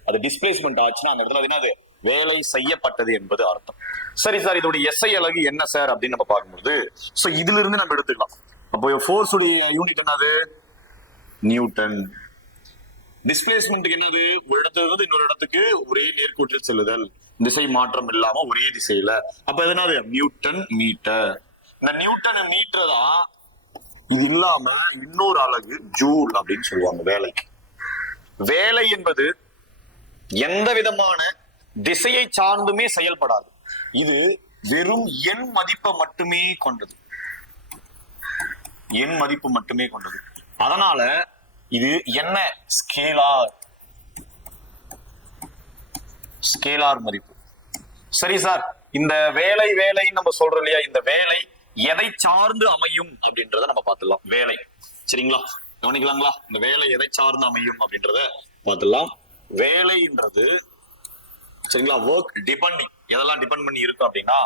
அது டிஸ்பிளேஸ்மெண்ட் ஆச்சுன்னா அந்த இடத்துல என்னது? வேலை செய்யப்பட்டது என்பது அர்த்தம். சரி சார், இதோட எஸ்ஐ அலகு என்ன சார் அப்படின்னு நம்ம பார்க்கும்போது சோ இதுல இருந்து நம்ம எடுத்துக்கலாம். அப்போ ஃபோர்ஸ் உடைய யூனிட் என்னது? நியூட்டன். டிஸ்பிளேஸ்மெண்ட்டுக்கு என்னது? ஒரு இடத்துல இருந்து இன்னொரு இடத்துக்கு ஒரே நேர்கோட்டில் செல்லுதல், திசை மாற்றம் இல்லாம ஒரே திசையில. அப்ப எதனாது? Newton metre. இந்த நியூட்டன் மீட்டர் தான். இது இல்லாம இன்னொரு அலகு ஜூல் அப்படின்னு சொல்லுவாங்க வேலைக்கு. வேலை என்பது எந்த விதமான திசையை சார்ந்துமே செயல்படாது. இது வெறும் எண் மதிப்பை மட்டுமே கொண்டது. அதனால இது என்ன? ஸ்கேலார் மதிப்பு. சரி சார், இந்த வேலை நம்ம சொல்றோம் இல்லையா, இந்த வேலை எதை சார்ந்து அமையும் அப்படின்றத நம்ம பார்த்துடலாம். வேலை, சரிங்களா? கவனிக்கலாங்களா? இந்த வேலை எதை சார்ந்து அமையும் அப்படின்றத பார்த்துடலாம். வேலைன்றது சரிங்களா, ஒர்க் டிபெண்டிங், எதெல்லாம் டிபெண்ட் பண்ணி இருக்கும் அப்படின்னா,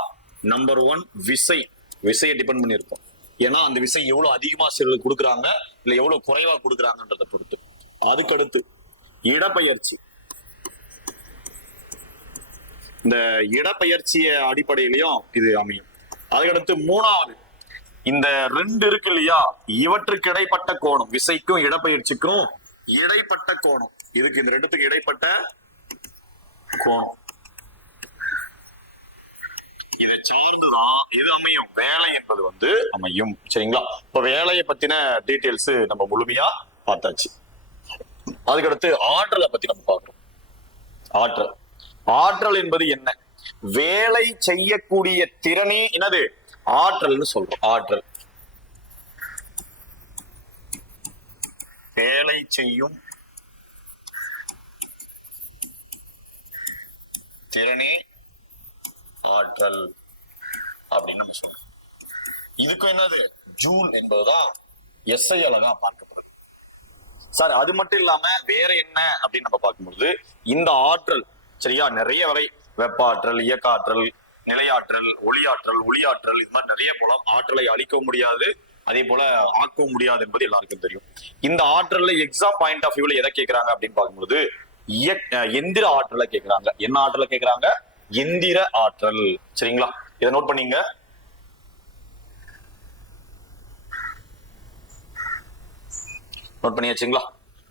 நம்பர் 1 விசையை டிபெண்ட் பண்ணி இருக்கும். ஏன்னா அந்த விசை எவ்வளவு அதிகமா சிலர் கொடுக்குறாங்க இல்ல எவ்வளவு குறைவா கொடுக்குறாங்கன்றத பொறுத்து. அதுக்கடுத்து இடப்பெயர்ச்சி, இந்த இடப்பெயர்ச்சிய அடிப்படையிலையும் இது அமையும். அதுக்கடுத்து 3வது இந்த 2 இருக்கு இல்லையா, இவற்றுக்கு இடைப்பட்ட கோணம், விசைக்கும் இடப்பெயர்ச்சிக்கும் இடைப்பட்ட கோணம், இதுக்கு இந்த 2த்துக்கு இடைப்பட்ட கோணம், இது சார்ந்துதான் இது அமையும். வேலை என்பது அமையும். சரிங்களா? இப்ப வேலையை பத்தின டீடைல்ஸ் நம்ம முழுமையா பார்த்தாச்சு. அதுக்கடுத்து ஆற்றலை பத்தி நம்ம பார்க்கிறோம். ஆற்றல் என்பது என்ன? வேலை செய்யக்கூடிய திறனே என்னது? ஆற்றல்னு சொல்றோம். ஆற்றல், வேலை செய்யும் திறனே ஆற்றல் அப்படின்னு நம்ம சொல்றோம். இதுக்கும் என்னது? ஜூல் என்பதுதான் எஸ்ஐ அழகா பார்க்கப்படுது. சார் அது மட்டும் இல்லாம வேற என்ன அப்படின்னு நம்ம பார்க்கும்போது, இந்த ஆற்றல் சரியா நிறைய வரை வெப்ப ஆற்றல், இயக்க ஆற்றல், நிலையாற்றல், ஒளியாற்றல், இது மாதிரி நிறைய போல ஆற்றலை அழிக்கவும் முடியாது, அதே போல ஆக்கவும் முடியாது என்பது எல்லாருக்கும் தெரியும். இந்த ஆற்றல்ல எக்ஸாம் பாயிண்ட் ஆஃப் வியூல எதை கேட்கிறாங்க அப்படின்னு பார்க்கும்போது, எந்திர ஆற்றலை கேட்கிறாங்க. என்ன ஆற்றலை கேட்கிறாங்க? எந்திர ஆற்றல். சரிங்களா? இதை நோட் பண்ணீங்க. நோட் பண்ணியாச்சுங்களா?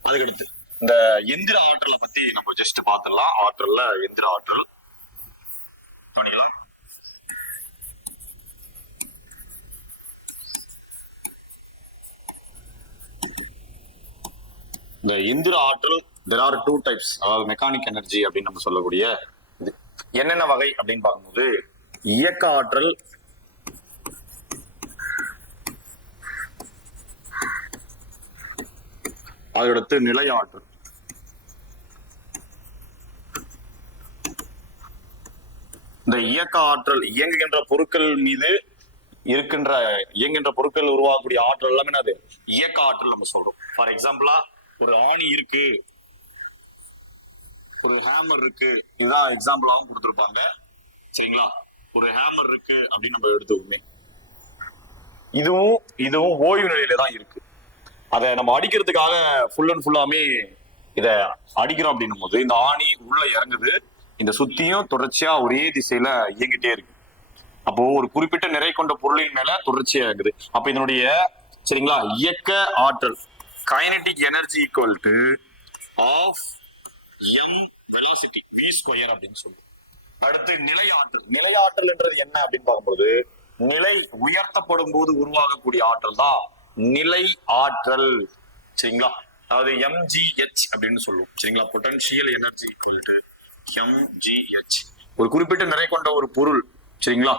அதுக்கடுத்து இந்த எந்திர ஆற்றலை பத்தி நம்ம ஜஸ்ட் பார்த்துடலாம். ஆற்றல்ல எந்திர ஆற்றல் பண்ணிக்கலாம். இந்த எந்திர ஆற்றல் there are 2 types, அதாவது மெக்கானிக் எனர்ஜி அப்படின்னு நம்ம சொல்லக்கூடிய இது என்னென்ன வகை அப்படின்னு பார்க்கும்போது, இயக்க ஆற்றல், அதுக்கடுத்து நிலை ஆற்றல். இந்த இயக்க ஆற்றல் இயங்குகின்ற பொருட்கள் மீது இயங்குகின்ற பொருட்கள் உருவாக்கக்கூடிய ஆற்றல் எல்லாமே என்னது? இயக்க ஆற்றல் நம்ம சொல்றோம். ஃபார் எக்ஸாம்பிளா ஒரு ஆணி இருக்கு, ஒரு ஹேமர் இருக்கு, இதுதான் எக்ஸாம்பிளாவும் கொடுத்திருப்பாங்க. சரிங்களா? ஒரு ஹேமர் இருக்கு அப்படின்னு நம்ம எடுத்துக்கோமே, இதுவும் ஓய்வு நிலையில தான் இருக்கு. அதை நம்ம அடிக்கிறதுக்காக ஃபுல் அண்ட் ஃபுல்லாமே இத அடிக்கிறோம் அப்படின்னும் போது, இந்த ஆணி உள்ள இறங்குது, இந்த சுத்தியும் தொடர்ச்சியா ஒரே திசையில இயங்கிட்டே இருக்கு. அப்போ ஒரு குறிப்பிட்ட நிறை கொண்ட பொருளின் மேல தொடர்ச்சியா இயங்குது. அப்ப இதனுடைய சரிங்களா இயக்க ஆற்றல் kinetic energy equal to half M velocity v square அப்படின்னு சொல்லுவோம். அடுத்து நிலையாற்றல் என்றது என்ன அப்படின்னு பார்க்கும்போது, நிலை உயர்த்தப்படும் போது உருவாகக்கூடிய ஆற்றல் தான் நிலை ஆற்றல். சரிங்களா? அதாவது mgh அப்படின்னு சொல்லுவோம். சரிங்களா? Potential energy equal to mgh. ஒரு குறிப்பிட்ட நிறை கொண்ட ஒரு பொருள் சரிங்களா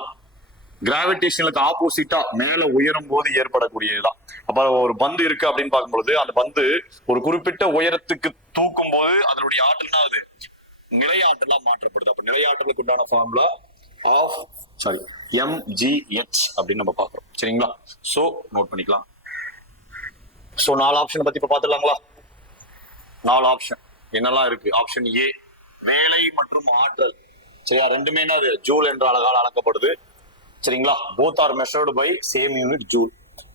கிராவிடேஷனுக்கு ஆப்போசிட்டா மேல உயரும் போது ஏற்படக்கூடியதுதான். அப்ப ஒரு பந்து இருக்கு அப்படின்னு பார்க்கும்போது, அந்த பந்து ஒரு குறிப்பிட்ட உயரத்துக்கு தூக்கும் போது அதனுடைய ஆற்றல்னா அது நிலை ஆற்றலா மாற்றப்படுது. அப்ப நிலை ஆற்றலுக்கு உண்டான ஃபார்முலா ஆஃப் mgh அப்படின்னு நம்ம பாக்குறோம். சரிங்களா? சோ நோட் பண்ணிக்கலாம். சோ 4 ஆப்ஷன் பத்தி இப்ப பாத்துடலாங்களா? 4 ஆப்ஷன் என்னெல்லாம் இருக்கு? ஆப்ஷன் ஏ வேலை மற்றும் ஆற்றல். சரியா? ரெண்டுமே என்ன? ஜூல் என்ற அழகால் அளக்கப்படுது. சரிங்களா? Both are measured by same unit joule.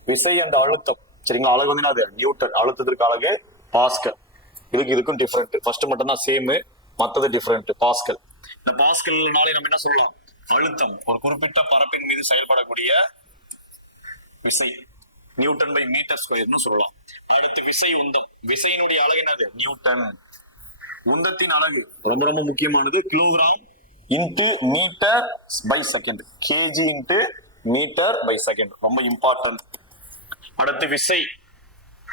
விசை என்ற அழுத்தம் சரிங்களா, அழகு அது நியூட்டன், அழுத்தத்திற்கு அழகு பாஸ்கல். இதுக்கும் டிஃபரெண்ட். ஃபர்ஸ்ட் மட்டும் தான் சேம், மற்றது டிஃபரெண்ட் பாஸ்கல். இந்த பாஸ்கல்னாலே நம்ம என்ன சொல்லலாம்? அழுத்தம், ஒரு குறிப்பிட்ட பரப்பின் மீது செயல்படக்கூடிய விசை, நியூட்டன் பை மீட்டர் ஸ்கொயர்னு சொல்லலாம். அடுத்து விசை உந்தம், விசையினுடைய அழகு என்னது? நியூட்டன். உந்தத்தின் அழகு ரொம்ப ரொம்ப முக்கியமானது, kilogram into metre by second, KG into metre by second, ரொம்ப இம்பார்ட்டன்ட். அடுத்து விசை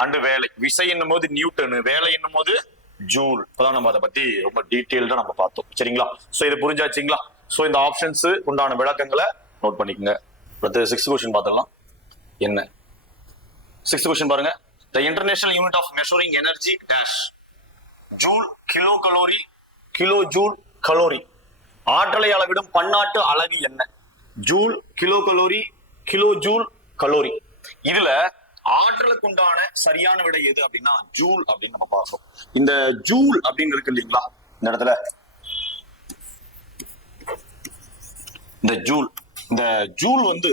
அண்டு வேலை. விசை என்னும் போது நியூட்டன், வேலை என்னும் போது ஜூல். இப்பதான் நம்ம அதை பத்தி ரொம்ப டீட்டெயில்டா நம்ம பார்த்தோம். சரிங்களா? சோ இது புரிஞ்சாச்சுங்களா? சோ இந்த ஆப்ஷன்ஸ் உண்டான விளக்கங்களை நோட் பண்ணிக்கோங்க. அடுத்து 6th கொஸ்டின் பார்த்துடலாம். என்ன 6th கொஸ்டின் பாருங்க. The international unit of measuring energy dash joule kilo calorie, kilo joule calorie. ஆற்றலை அளவிடும் பன்னாட்டு அலகு என்ன? Joule, kilo calorie, kilo joule calorie. இதுல ஆற்றலுக்கு உண்டான சரியான விடை எது அப்படின்னா ஜூல் அப்படின்னு நம்ம பார்க்கணும். இந்த ஜூல் அப்படின்னு இருக்கு இல்லைங்களா, இந்த இடத்துல இந்த ஜூல் வந்து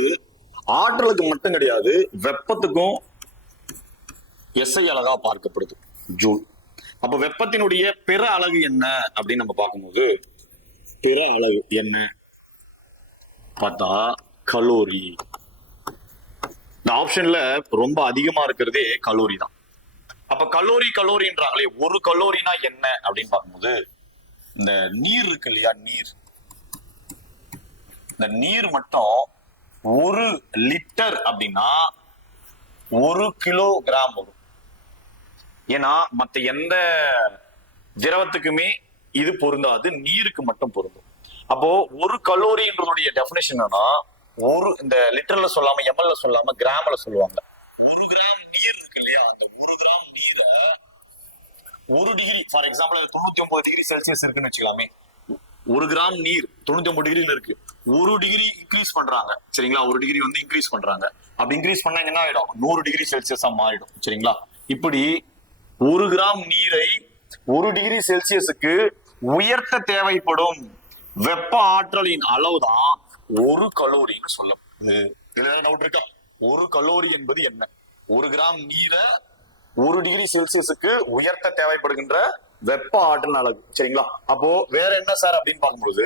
ஆற்றலுக்கு மட்டும் கிடையாது, வெப்பத்துக்கும் எஸ்ஐ அலகா பார்க்கப்படுது ஜூல். அப்ப வெப்பத்தினுடைய பிற அலகு என்ன அப்படின்னு நம்ம பார்க்கும்போது, பிற அலகு என்ன பார்த்தா கலோரி. இந்த ஆப்ஷன்ல ரொம்ப அதிகமா இருக்கிறதே கலோரி தான். அப்ப கலோரின்றாங்களே, ஒரு கலோரினா என்ன அப்படின்னு பார்க்கும்போது, இந்த நீர் இருக்கு இல்லையா, இந்த நீர் மட்டும் 1 லிட்டர் அப்படின்னா 1 கிலோகிராம் வரும். ஏன்னா மத்த எந்த திரவத்துக்குமே இது பொருந்தாது, நீருக்கு மட்டும் பொருந்தும். அப்போ ஒரு கலோரின்றதுடைய டெபினிஷன் என்னன்னா, இந்த லிட்டர்ல சொல்லாம எம்எல்ல சொல்லாம கிராம்ல சொல்லுவாங்க. 1 கிராம் நீர் இருக்கு இல்லையா, அந்த 1 கிராம் நீரை 1 degree, for example 99 degree Celsius இருக்குன்னு வச்சுக்கலாமே, 1 கிராம் நீர் 99 டிகிரில இருக்கு, 1 டிகிரி இன்க்ரீஸ் பண்றாங்க சரிங்களா, 1 டிகிரி வந்து இன்க்ரீஸ் பண்றாங்க. அப்படி இன்க்ரீஸ் பண்ணா என்ன ஆயிடும், 100 டிகிரி செல்சியஸா மாறிடும் சரிங்களா. இப்படி 1 கிராம் நீரை 1 டிகிரி செல்சியஸுக்கு உயர்த்த தேவைப்படும் வெப்ப ஆற்றலின் அளவுதான் 1 கலோரின்னு சொல்லப்படுது. இதுல டவுட் இருக்கா? 1 கலோரி என்பது என்ன? 1 கிராம் நீரை 1 டிகிரி செல்சியஸுக்கு உயர்த்த தேவைப்படுகின்ற வெப்ப ஆற்றல் அளவு சரிங்களா. அப்போ வேற என்ன சார் அப்படின்னு பார்க்கும்போது,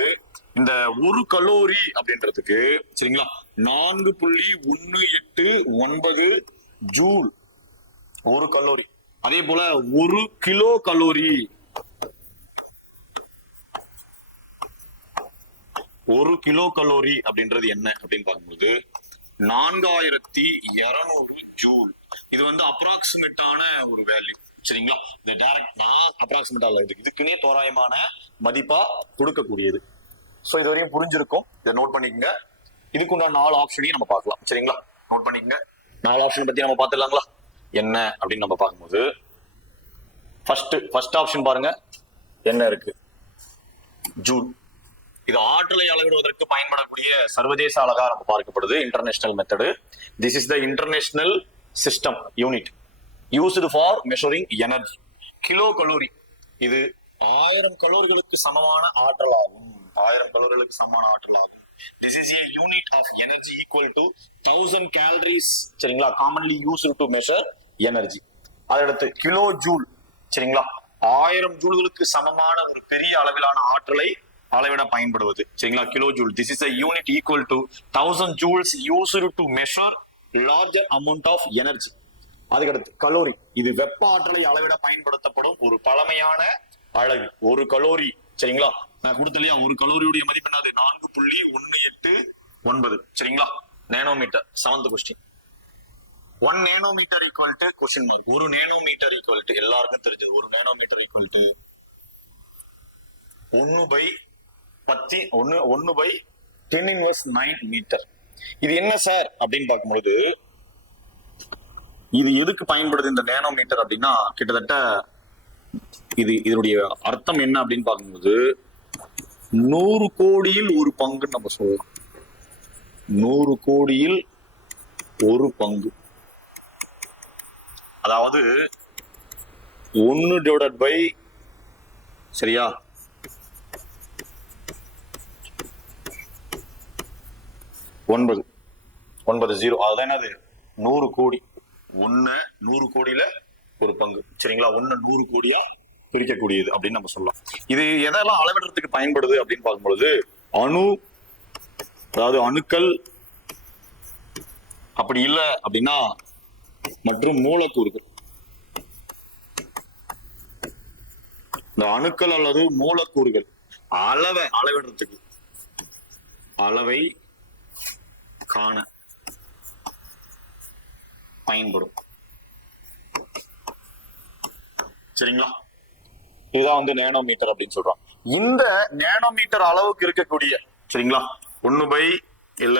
இந்த 1 கலோரி அப்படின்றதுக்கு சரிங்களா 4.189 ஜூல் 1 கலோரி. அதே போல 1 கிலோ கலோரி, 1 கிலோ கலோரி அப்படின்றது என்ன அப்படின்னு பார்க்கும்போது 4200 ஜூல். இது வந்து அப்ராக்சிமேட்டான ஒரு வேல்யூ சரிங்களா. இது டைரக்ட் நான் அப்ராக்சிமேட்டா இல்ல, இதுக்குன்னே தோராயமான மதிப்பா கொடுக்கக்கூடியது. சோ இது வரையும் புரிஞ்சிருக்கும், இதை நோட் பண்ணிக்கங்க. இதுக்கு உண்டான 4 ஆப்ஷனையும் நம்ம பார்க்கலாம் சரிங்களா. நோட் பண்ணிக்கங்க. 4 ஆப்ஷன் பத்தி நம்ம பார்த்துடலாங்களா என்ன அப்படின்னு நம்ம பார்க்கும்போது, ஃபர்ஸ்ட் ஆப்ஷன் பாருங்க என்ன இருக்கு, ஜூல். இது ஆற்றலை அளவிடுவதற்கு பயன்படக்கூடிய சர்வதேச அலகா நம்ம பார்க்கப்படுது, international method. This is the international system unit used for measuring energy. Kilo calorie இது 1000 கலோரிகளுக்கு சமமான ஆற்றல் ஆகும். 1000 கலோரிகளுக்கு சமமான ஆற்றல் ஆகும். This is a unit of energy equal to 1000 calories சரிங்களா, commonly used to measure energy. அடுத்து கிலோ ஜூல் சரிங்களா, 1000 ஜூல்களுக்கு சமமான ஒரு பெரிய அளவிலான ஆற்றலை அளவிட பயன்படுவது சரிங்களா, kilo joule. This is a unit equal to 1000 joules used to measure larger amount of energy. அதுக்கடுத்து கலோரி, இது வெப்ப ஆற்றலை அளவிட பயன்படுத்தப்படும் ஒரு பழமையான அலகு. 1 கலோரி சரிங்களா, நான் கொடுத்தலையா 1 கலோரியுடைய மதிப்பு என்னது 4.189 சரிங்களா, nanometre. 7th question. 1 nanometre equal to question mark. 1 nanometre equal to எல்லாருக்கும் தெரிஞ்சது, 1 நேனோமீட்டர் ஈக்குவல் டு 1/10⁻9 மீட்டர். இது என்ன சார் அப்படின்னு பார்க்கும்போது, இது எதுக்கு பயன்படுது இந்த நேனோமீட்டர் அப்படின்னா, கிட்டத்தட்ட இதனுடைய அர்த்தம் என்ன அப்படின்னு பார்க்கும்போது 100 கோடியில் 1 பங்குன்னு நம்ம சொல்லலாம். 100 கோடியில் 1 பங்கு, அதாவது 1/, சரியா, 9 0, அதுதான் என்னது 100 கோடி. 100 கோடியில 1 பங்கு சரிங்களா, 100 கோடியா பிரிக்கக்கூடியது அப்படின்னு நம்ம சொல்லலாம். இது எதெல்லாம் அளவிடுறதுக்கு பயன்படுது அப்படின்னு பார்க்கும்பொழுது, அதாவது அணுக்கள், அப்படி இல்லை அப்படின்னா மற்றும் மூலக்கூறுகள். இந்த அணுக்கள் அல்லது மூலக்கூறுகள் அளவிடுறதுக்கு, அளவை காண பயன்படும் சரிங்களா. இதுதான் வந்து நேனோமீட்டர் அப்படின்னு சொல்றோம். இந்த நேனோமீட்டர் அளவுக்கு இருக்கக்கூடிய சரிங்களா 1/, இல்ல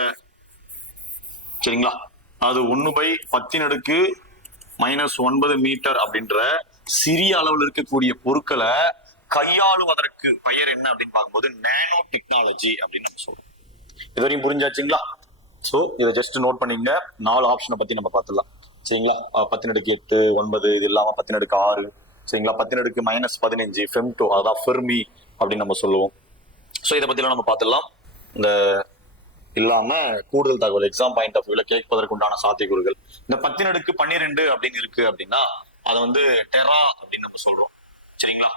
சரிங்களா, அது 1/10⁻⁻9 மீட்டர் அப்படின்ற சிறிய அளவில் இருக்கக்கூடிய பொருட்களை கையாளுவதற்கு பெயர் என்ன அப்படின்னு பார்க்கும்போது நேனோ டெக்னாலஜி அப்படின்னு நம்ம சொல்றோம். இது வரையும் புரிஞ்சாச்சுங்களா? ஸோ இதை ஜஸ்ட் நோட் பண்ணிங்க. 4 ஆப்ஷனை பத்தி நம்ம பார்த்துடலாம். சரிங்களா? 10⁻8 9 இது இல்லாம 10⁻6 சரிங்களா? 10⁻−15 ஃபெம்டோ, அதான் ஃபெர்மி அப்படின்னு நம்ம சொல்லுவோம். ஸோ இதை பத்திலாம் நம்ம பார்த்துடலாம். இந்த இல்லாம கூடுதல் தகவல் எக்ஸாம் பாயிண்ட் ஆஃப் வியூல கேட்பதற்கு உண்டான சாத்தியக்கூறுகள். இந்த 10⁻12 அப்படின்னு இருக்கு அப்படின்னா அதை வந்து டெரா அப்படின்னு நம்ம சொல்றோம். சரிங்களா?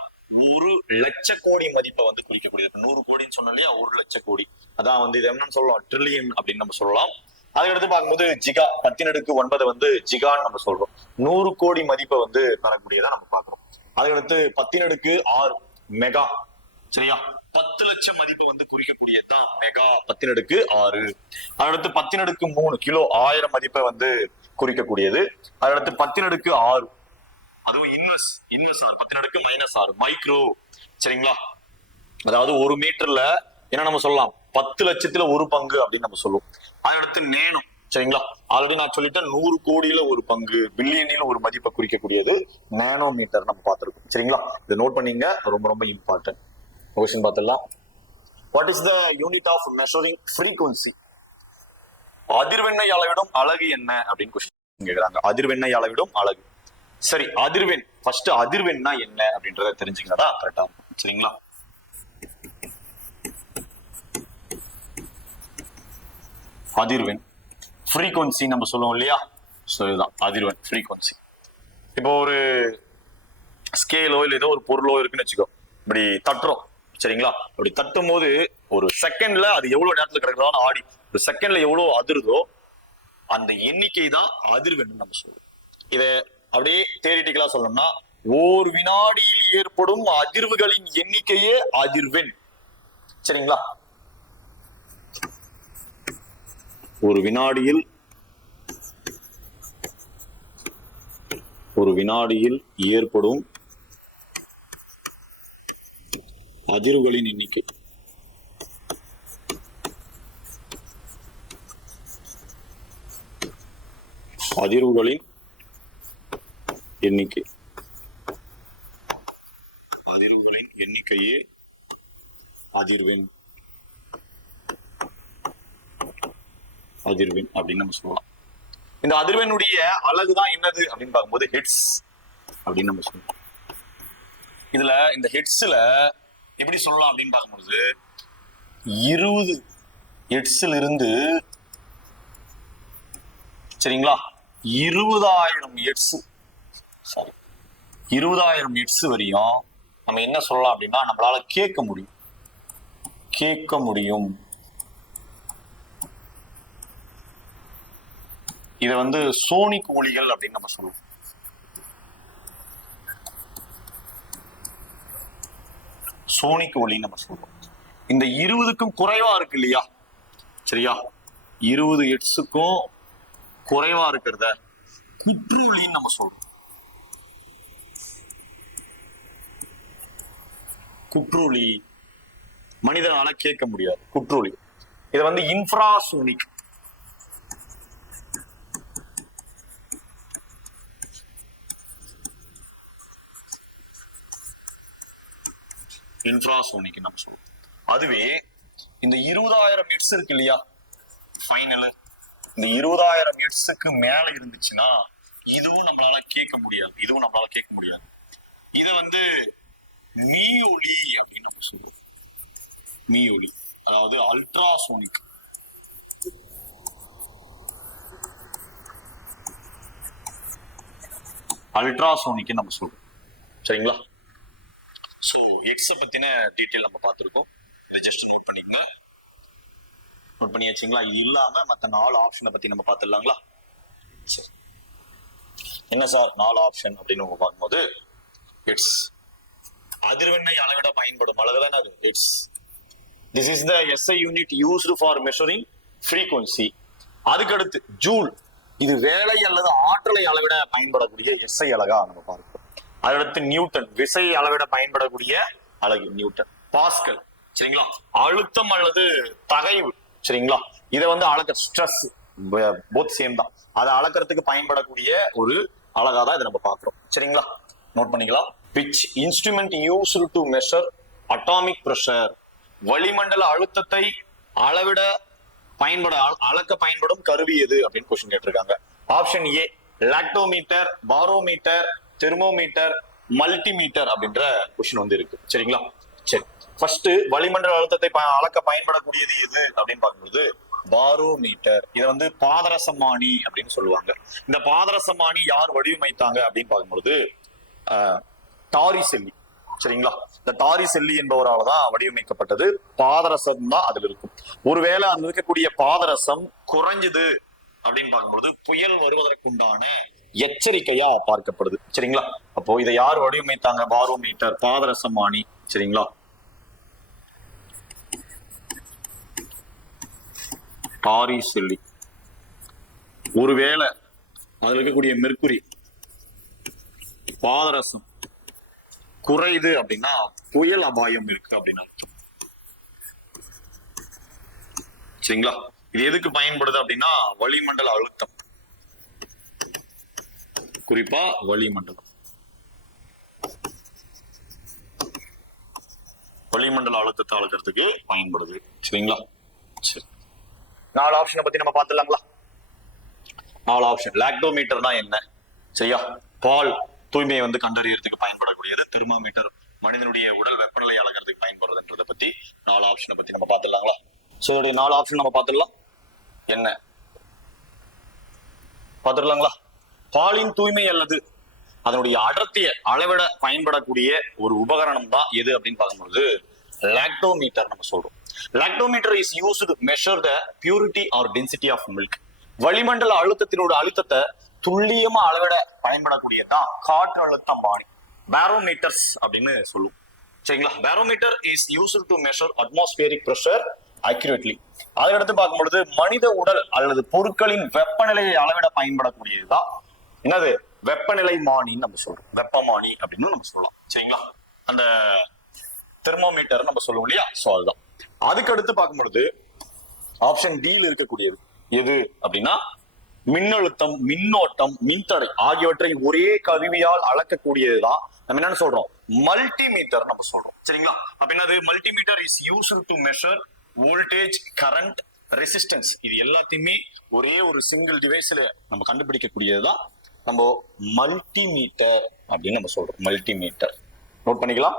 1,00,000 கோடி மதிப்பை வந்து குறிக்கக்கூடியது. 100 கோடின்னு சொன்னா இல்லையா, 1,00,000 கோடி. அதான் வந்து இது என்னன்னு சொல்லலாம், ட்ரில்லியன் அப்படின்னு நம்ம சொல்லலாம். அதுக்கடுத்து பார்க்கும்போது ஜிகா, 10⁻9 வந்து ஜிகான்னு நம்ம சொல்றோம். 100 கோடி மதிப்பை வந்து தரக்கூடியதா நம்ம பார்க்கிறோம். அதுக்கடுத்து 10⁻6 மெகா. சரியா? 10 லட்சம் மதிப்பை வந்து குறிக்கக்கூடியதுதான் மெகா 10⁻6. அதடுத்து 10⁻3 கிலோ 1000 மதிப்பை வந்து குறிக்கக்கூடியது. அதடுத்து 10⁻6 அதுவும் இன்வெர்ஸ் 10⁻−6 மைக்ரோ. சரிங்களா? அதாவது 1 மீட்டர்ல என்ன நம்ம சொல்லலாம், 10 லட்சத்துல 1 பங்கு அப்படின்னு நம்ம சொல்லுவோம். அதடுத்து நேனோ. சரிங்களா? ஆல்ரெடி நான் சொல்லிட்டேன், 100 கோடியில 1 பங்கு, பில்லியனில 1 மதிப்பை குறிக்கக்கூடியது நேனோ மீட்டர் நம்ம பார்த்திருக்கோம். சரிங்களா? இதை நோட் பண்ணீங்க, ரொம்ப ரொம்ப இம்பார்ட்டன்ட். கொஸ்டின் பார்த்துடலாம். What is the unit of measuring frequency? அதிர்வெண்ணை அளவிடும் அலகு என்ன அப்படின்னு கொஸ்டின் கேக்குறாங்க. அதிர்வெண்ணை அளவிடும் அலகு. சரி, அதிர்வெண் ஃபர்ஸ்ட் அதிர்வெண்ணா என்ன அப்படின்றத தெரிஞ்சுக்கிறதா கரெக்டா இருக்கும். சரிங்களா? அதிர்வெண் ஃப்ரீக்வன்சி நம்ம சொல்லுவோம் இல்லையா, ஸோ இதுதான் அதிர்வெண் ஃப்ரீக்வன்சி. இப்போ ஒரு ஸ்கேலோ இல்லை ஏதோ ஒரு பொருளோ இருக்குன்னு வச்சுக்கோ, இப்படி தட்டுறோம். சரிங்களா? அப்படி தட்டும் போது ஒரு செகண்ட்ல அது எவ்வளவு நேரத்துல கிடக்குறதோ ஆடி ஒரு செகண்ட்ல எவ்வளவு அதிருதோ அந்த எண்ணிக்கை தான் அதிர்வெண் நம்ம சொல்லுவோம். இதை அப்படியே தியரிட்டிக்கலா சொல்லணும்னா, ஓர் வினாடியில் ஏற்படும் அதிர்வுகளின் எண்ணிக்கையே அதிர்வெண். சரிங்களா? ஒரு வினாடியில் ஏற்படும் அதிர்வுகளின் எண்ணிக்கை அதிர்வுகளின் எண்ணிக்கையே அதிர்வெண் அப்படின்னு நம்ம சொல்லலாம். இந்த அதிர்வெண்ணுடைய அலகுதான் என்னது அப்படின்னு பார்க்கும்போது ஹெட்ஸ் அப்படின்னு நம்ம சொல்லலாம். இதுல இந்த ஹெட்ஸ்ல எப்படி சொல்லலாம் அப்படின்னு பார்க்கும்போது 20 ஹெட்ஸ்ல இருந்து சரிங்களா 20,000 ஹெட்ஸ் வரையும் நம்ம என்ன சொல்லலாம் அப்படின்னா நம்மளால கேட்க முடியும். இதை வந்து சோனிக் ஒலிகள் அப்படின்னு நம்ம சொல்லுவோம். சோனிக் ஒலி நம்ம சொல்றோம். இந்த 20க்கும் குறைவா இருக்கு இல்லையா, சரியா, 20 ஹெட்ஸுக்கும் குறைவா இருக்கிறத குற்றொலின்னு நம்ம சொல்றோம். குற்றொலி மனிதனால கேட்க முடியாது, குற்றொலி. இதை வந்து இன்ஃப்ராசோனிக் நம்ம சொல்றோம். அதுவே இந்த 20,000 ஹெட்ஸ் இருக்கு இல்லையா, ஃபைனல் இந்த 20,000 ஹெட்ஸுக்கு மேல இருந்துச்சுன்னா இதுவும் நம்மளால கேட்க முடியாது. இத வந்து மீ ஒலி அப்படின்னு நம்ம சொல்றோம். மீ ஒலி, அதாவது அல்ட்ராசோனிக். நம்ம சொல்றோம். சரிங்களா? ஸோ எக்ஸை பத்தின டீட்டெயில் நம்ம பார்த்துருக்கோம். இதை ஜஸ்ட் நோட் பண்ணிக்கோங்க. நோட் பண்ணியாச்சுங்களா? இது இல்லாம மற்ற 4 ஆப்ஷனை பத்தி நம்ம பார்த்துடலாங்களா? சரி, என்ன சார் 4 ஆப்ஷன் அப்படின்னு நம்ம பார்க்கும்போது, இட்ஸ் அதிர்வெண்ணை அளவிட பயன்படும் அலகு தானே அது. It's this is the SI unit used for measuring frequency. அதுக்கடுத்து ஜூல், இது வேலை அல்லது ஆற்றலை அளவிட பயன்படக்கூடிய எஸ்ஐ அலகா நம்ம பார்க்கிறோம். அடுத்து நியூட்டன், விசை அளவிட பயன்படக்கூடிய அலகு நியூட்டன். பாஸ்கல், சரிங்களா, அழுத்தம் அல்லது தகைவு. சரிங்களா, இதை வந்து அளக்க ஸ்ட்ரெஸ், போத் சேம் தான். அதை அளக்கிறதுக்கு பயன்படக்கூடிய ஒரு அலகாதான் இதை நம்ம பார்க்கிறோம். சரிங்களா, நோட் பண்ணிக்கலாம். which instrument used to measure atomic pressure, வளிமண்டல அழுத்தத்தை அளவிட அளக்க பயன்படும் கருவி எது அப்படின்னு கொஸ்டின் கேட்டிருக்காங்க. Option A lactometer, barometer, thermometer, multimeter அப்படின்ற கொஸ்டின் வந்து இருக்கு. சரிங்களா? சரி, ஃபர்ஸ்ட் வளிமண்டல அழுத்தத்தை அளக்க பயன்படக்கூடியது எது அப்படின்னு பார்க்கும்போது பாரோமீட்டர். இதை வந்து பாதரசமானி அப்படின்னு சொல்லுவாங்க. இந்த பாதரசமானி யார் வடிவமைத்தாங்க அப்படின்னு பார்க்கும்போது டாரிசெல்லி. சரிங்களா? இந்த டாரிசெல்லி என்பவரால் தான் வடிவமைக்கப்பட்டது. பாதரசம் தான் அதுல இருக்கும். ஒருவேளை அதுல இருக்கக்கூடிய பாதரசம் குறைஞ்சது அப்படின்னு பார்க்கும்போது புயல் வருவதற்குண்டான எச்சரிக்கையா பார்க்கப்படுது. சரிங்களா? அப்போ இதை யார் வடிவமைத்தாங்க? பாரோமீட்டர், பாதரசமானி. சரிங்களா? டாரிசெல்லி. ஒருவேளை அதுல இருக்கக்கூடிய மெர்க்குரி, பாதரசம் குறையுது அப்படின்னா புயல் அபாயம் இருக்கு அப்படின்னு. சரிங்களா? இது எதுக்கு பயன்படுது அப்படின்னா வளிமண்டல அழுத்தம், குறிப்பா வளிமண்டலம், வளிமண்டல அழுத்தத்தை அளக்கிறதுக்கு பயன்படுது. சரிங்களா? சரி, 4 ஆப்ஷனை பத்தி நம்ம பார்த்துடலாங்களா? 4 ஆப்ஷன். லாக்டோமீட்டர் தான் என்ன? சரியா? பால் தூய்மையை வந்து கண்டறியறதுக்கு பயன்படக்கூடியது. தெர்மோமீட்டர் மனிதனுடைய உடல் வெப்பநிலை அளக்கிறதுக்கு பயன்படுறதுன்றதை பத்தி 4 ஆப்ஷனை பத்தி நம்ம பார்த்துடலாங்களா? சோ இதோடைய 4 ஆப்ஷன் நம்ம பார்த்துடலாம். என்ன பார்த்துடலாங்களா? பாலின் தூய்மை அல்லது அதனுடைய அடர்த்தியை அளவிட பயன்படக்கூடிய ஒரு உபகரணம் தான் எது அப்படின்னு பார்க்கும்போது லாக்டோமீட்டர் நம்ம சொல்றோம். Lactometer is used to measure the purity or density of milk. வளிமண்டல அழுத்தத்தினோட அழுத்தத்தை துல்லியமா அளவிட பயன்படக்கூடியதான் காற்று அழுத்தமானி, பாரோமீட்டர்ஸ் அப்படின்னு சொல்லுவோம். சரிங்களா? Barometer is used to measure atmospheric pressure accurately. அதற்கடுத்து பார்க்கும்பொழுது மனித உடல் அல்லது பொருட்களின் வெப்பநிலையை அளவிட பயன்படக்கூடியதுதான் என்னது? வெப்பநிலை மானின்னு நம்ம சொல்றோம். வெப்பமானி அப்படின்னு நம்ம சொல்லலாம். சரிங்களா? அந்த தெர்மோமீட்டர் நம்ம சொல்லுவோம் இல்லையா? சோ அதுதான். அதுக்கடுத்து பார்க்கும்பொழுது ஆப்ஷன் டியில் இருக்கக்கூடியது எது அப்படின்னா மின்னழுத்தம், மின்னோட்டம், மின்தடை ஆகியவற்றை ஒரே கருவியால் அளக்கக்கூடியதுதான் நம்ம என்னன்னு சொல்றோம்? மல்டிமீட்டர் நம்ம சொல்றோம். சரிங்களா? அப்ப என்னது? Multimeter is used to measure voltage, current, resistance. இது எல்லாத்தையுமே ஒரே ஒரு சிங்கிள் டிவைஸ்ல நம்ம கண்டுபிடிக்கக்கூடியதுதான் நம்ம மல்டிமீட்டர் அப்படின்னு நம்ம சொல்றோம். மல்டிமீட்டர் நோட் பண்ணிக்கலாம்.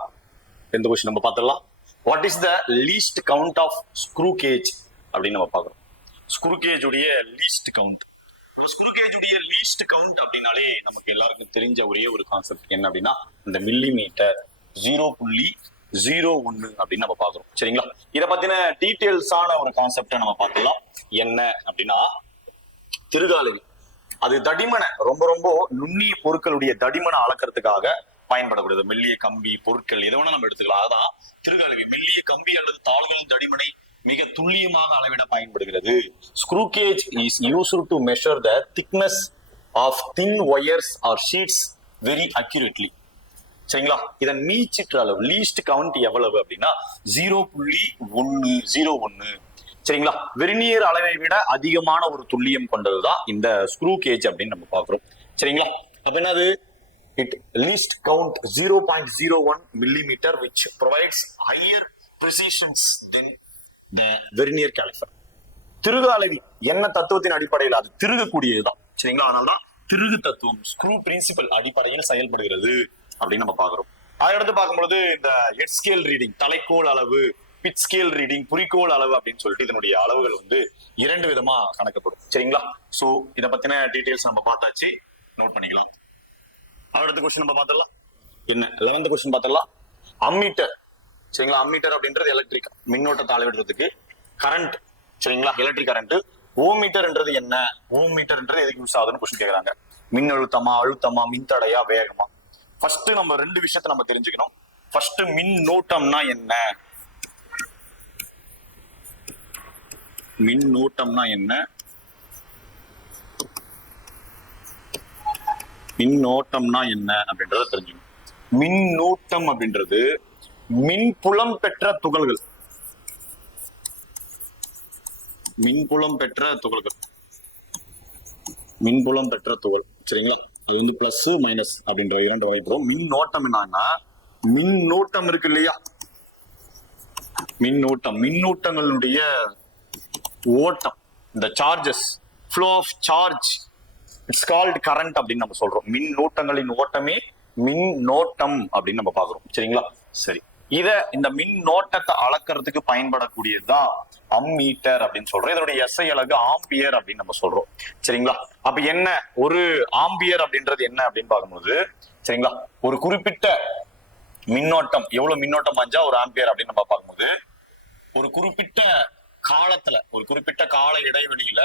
எந்த கொஸ்டின் நம்ம பார்த்துடலாம். What is the least count of screw gauge அப்படின்னு நம்ம பார்க்கிறோம். ஸ்க்ரூ கேஜ் உடைய லீஸ்ட் கவுண்ட். ஸ்க்ரூ கேஜ் உடைய லீஸ்ட் கவுண்ட் அப்படின்னாலே நமக்கு எல்லாருக்கும் தெரிஞ்ச ஒரே ஒரு கான்செப்ட் என்ன அப்படின்னா இந்த மில்லிமீட்டர் 0.01 அப்படின்னு நம்ம பார்க்கிறோம். சரிங்களா? இதை பத்தின டீடைல்ஸான ஒரு கான்செப்டை நம்ம பார்க்கலாம். என்ன அப்படின்னா திருகாலவி. அது தடிமனை ரொம்ப ரொம்ப நுண்ணிய பொருட்களுடைய தடிமனை அளக்கிறதுக்காக பயன்படக்கூடியது. மெல்லிய கம்பி பொருட்கள் எதை வேணா நம்ம எடுத்துக்கலாம். அதான் திருகாலவி. மெல்லிய கம்பி அல்லது தாள்களின் தடிமனை மிக துல்லியமாக அளவிட பயன்படுகிறது. Screw gauge is used to measure the thickness of thin wires or sheets very accurately. சரிங்களா? இதன் மீச்சிற்ற அளவு லீஸ்ட் கவுண்ட் எவ்வளவு அப்படின்னா 0.101. சரிங்களா? வெர்னியர் அளவை விட அதிகமான ஒரு துல்லியம் கொண்டதுதான் இந்த ஸ்க்ரூ கேஜ் அப்படின்னு நம்ம பாக்குறோம். சரிங்களா? அப்ப என்னது? it least count 0.01 millimeter which provides higher precisions than the vernier caliper. திருகு அளவி என்ன தத்துவத்தின் அடிப்படையில் அது திருகக்கூடியதுதான். சரிங்களா? அதனால்தான் திருகு தத்துவம் ஸ்க்ரூ பிரின்சிபல் அடிப்படையில் செயல்படுகிறது அப்படின்னு நம்ம பாக்குறோம். அடுத்து பார்க்கும்போது இந்த ஹெட் ஸ்கேல் ரீடிங், தலைக்கோள் அளவு, பிட் ஸ்கேல் ரீடிங், குறிக்கோள் அளவு அப்படின்னு சொல்லிட்டு இதனுடைய அளவுகள் வந்து 2 விதமா கணக்கப்படும். சரிங்களா? சோ இதை பத்தின டீடைல்ஸ் நம்ம பார்த்தாச்சு. நோட் பண்ணிக்கலாம். அடுத்த கொஸ்டின் நம்ம பார்த்துடலாம். என்ன 11th கொஸ்டின் பார்த்துடலாம். அம்மீட்டர். சரிங்களா? அம்மீட்டர் அப்படின்றது எலக்ட்ரிக் மின்னோட்டத்தை அளவிடுறதுக்கு. கரண்ட். சரிங்களா? Electric current. ஓமீட்டர்ன்றது என்ன? ஓமீட்டர்ன்றது எதுக்கு யூஸ் ஆகுதுன்னு கொஸ்டின் கேக்குறாங்க. மின்னழுத்தமா, அழுத்தமா, மின்தடையா, வேகமா? ஃபர்ஸ்ட் நம்ம 2 விஷயத்தை நம்ம தெரிஞ்சுக்கணும். ஃபர்ஸ்ட் மின்னோட்டம்னா என்ன? மின்னோட்டம்னா என்ன? மின்னோட்டம்னா என்ன அப்படின்றத தெரிஞ்சுக்கணும். மின்னூட்டம் அப்படின்றது மின்புலம் பெற்ற துகள்கள். மின்புலம் பெற்ற துகள்கள். மின்புலம் பெற்ற துகள். சரிங்களா? அது வந்து பிளஸ் மைனஸ் அப்படின்ற 2 வகைப்படும். மின்னோட்டம் என்னன்னா மின்னூட்டம் இருக்கு இல்லையா? மின்னூட்டம், மின்னூட்டங்களுடைய ஓட்டம், இந்த charges, flow of charge, it's called current அப்படின்னு நம்ம சொல்றோம். மின் நோட்டங்களின் ஓட்டமே மின் நோட்டம் அப்படின்னு நம்ம பாக்குறோம். சரிங்களா? சரி, இந்த மின் நோட்டத்தை அளக்கிறதுக்கு பயன்படக்கூடியதுதான் அம்மீட்டர் அப்படின்னு சொல்றோம். இதனுடைய எஸ்ஐ அலகு ஆம்பியர் அப்படின்னு நம்ம சொல்றோம். சரிங்களா? அப்ப என்ன ஒரு ஆம்பியர் அப்படின்றது என்ன அப்படின்னு பார்க்கும்போது, சரிங்களா, ஒரு குறிப்பிட்ட மின்னோட்டம் எவ்வளவு மின்னோட்டம் பாஞ்சா ஒரு ஆம்பியர் அப்படின்னு நம்ம பார்க்கும்போது, ஒரு குறிப்பிட்ட காலத்துல ஒரு குறிப்பிட்ட கால இடைவெளியில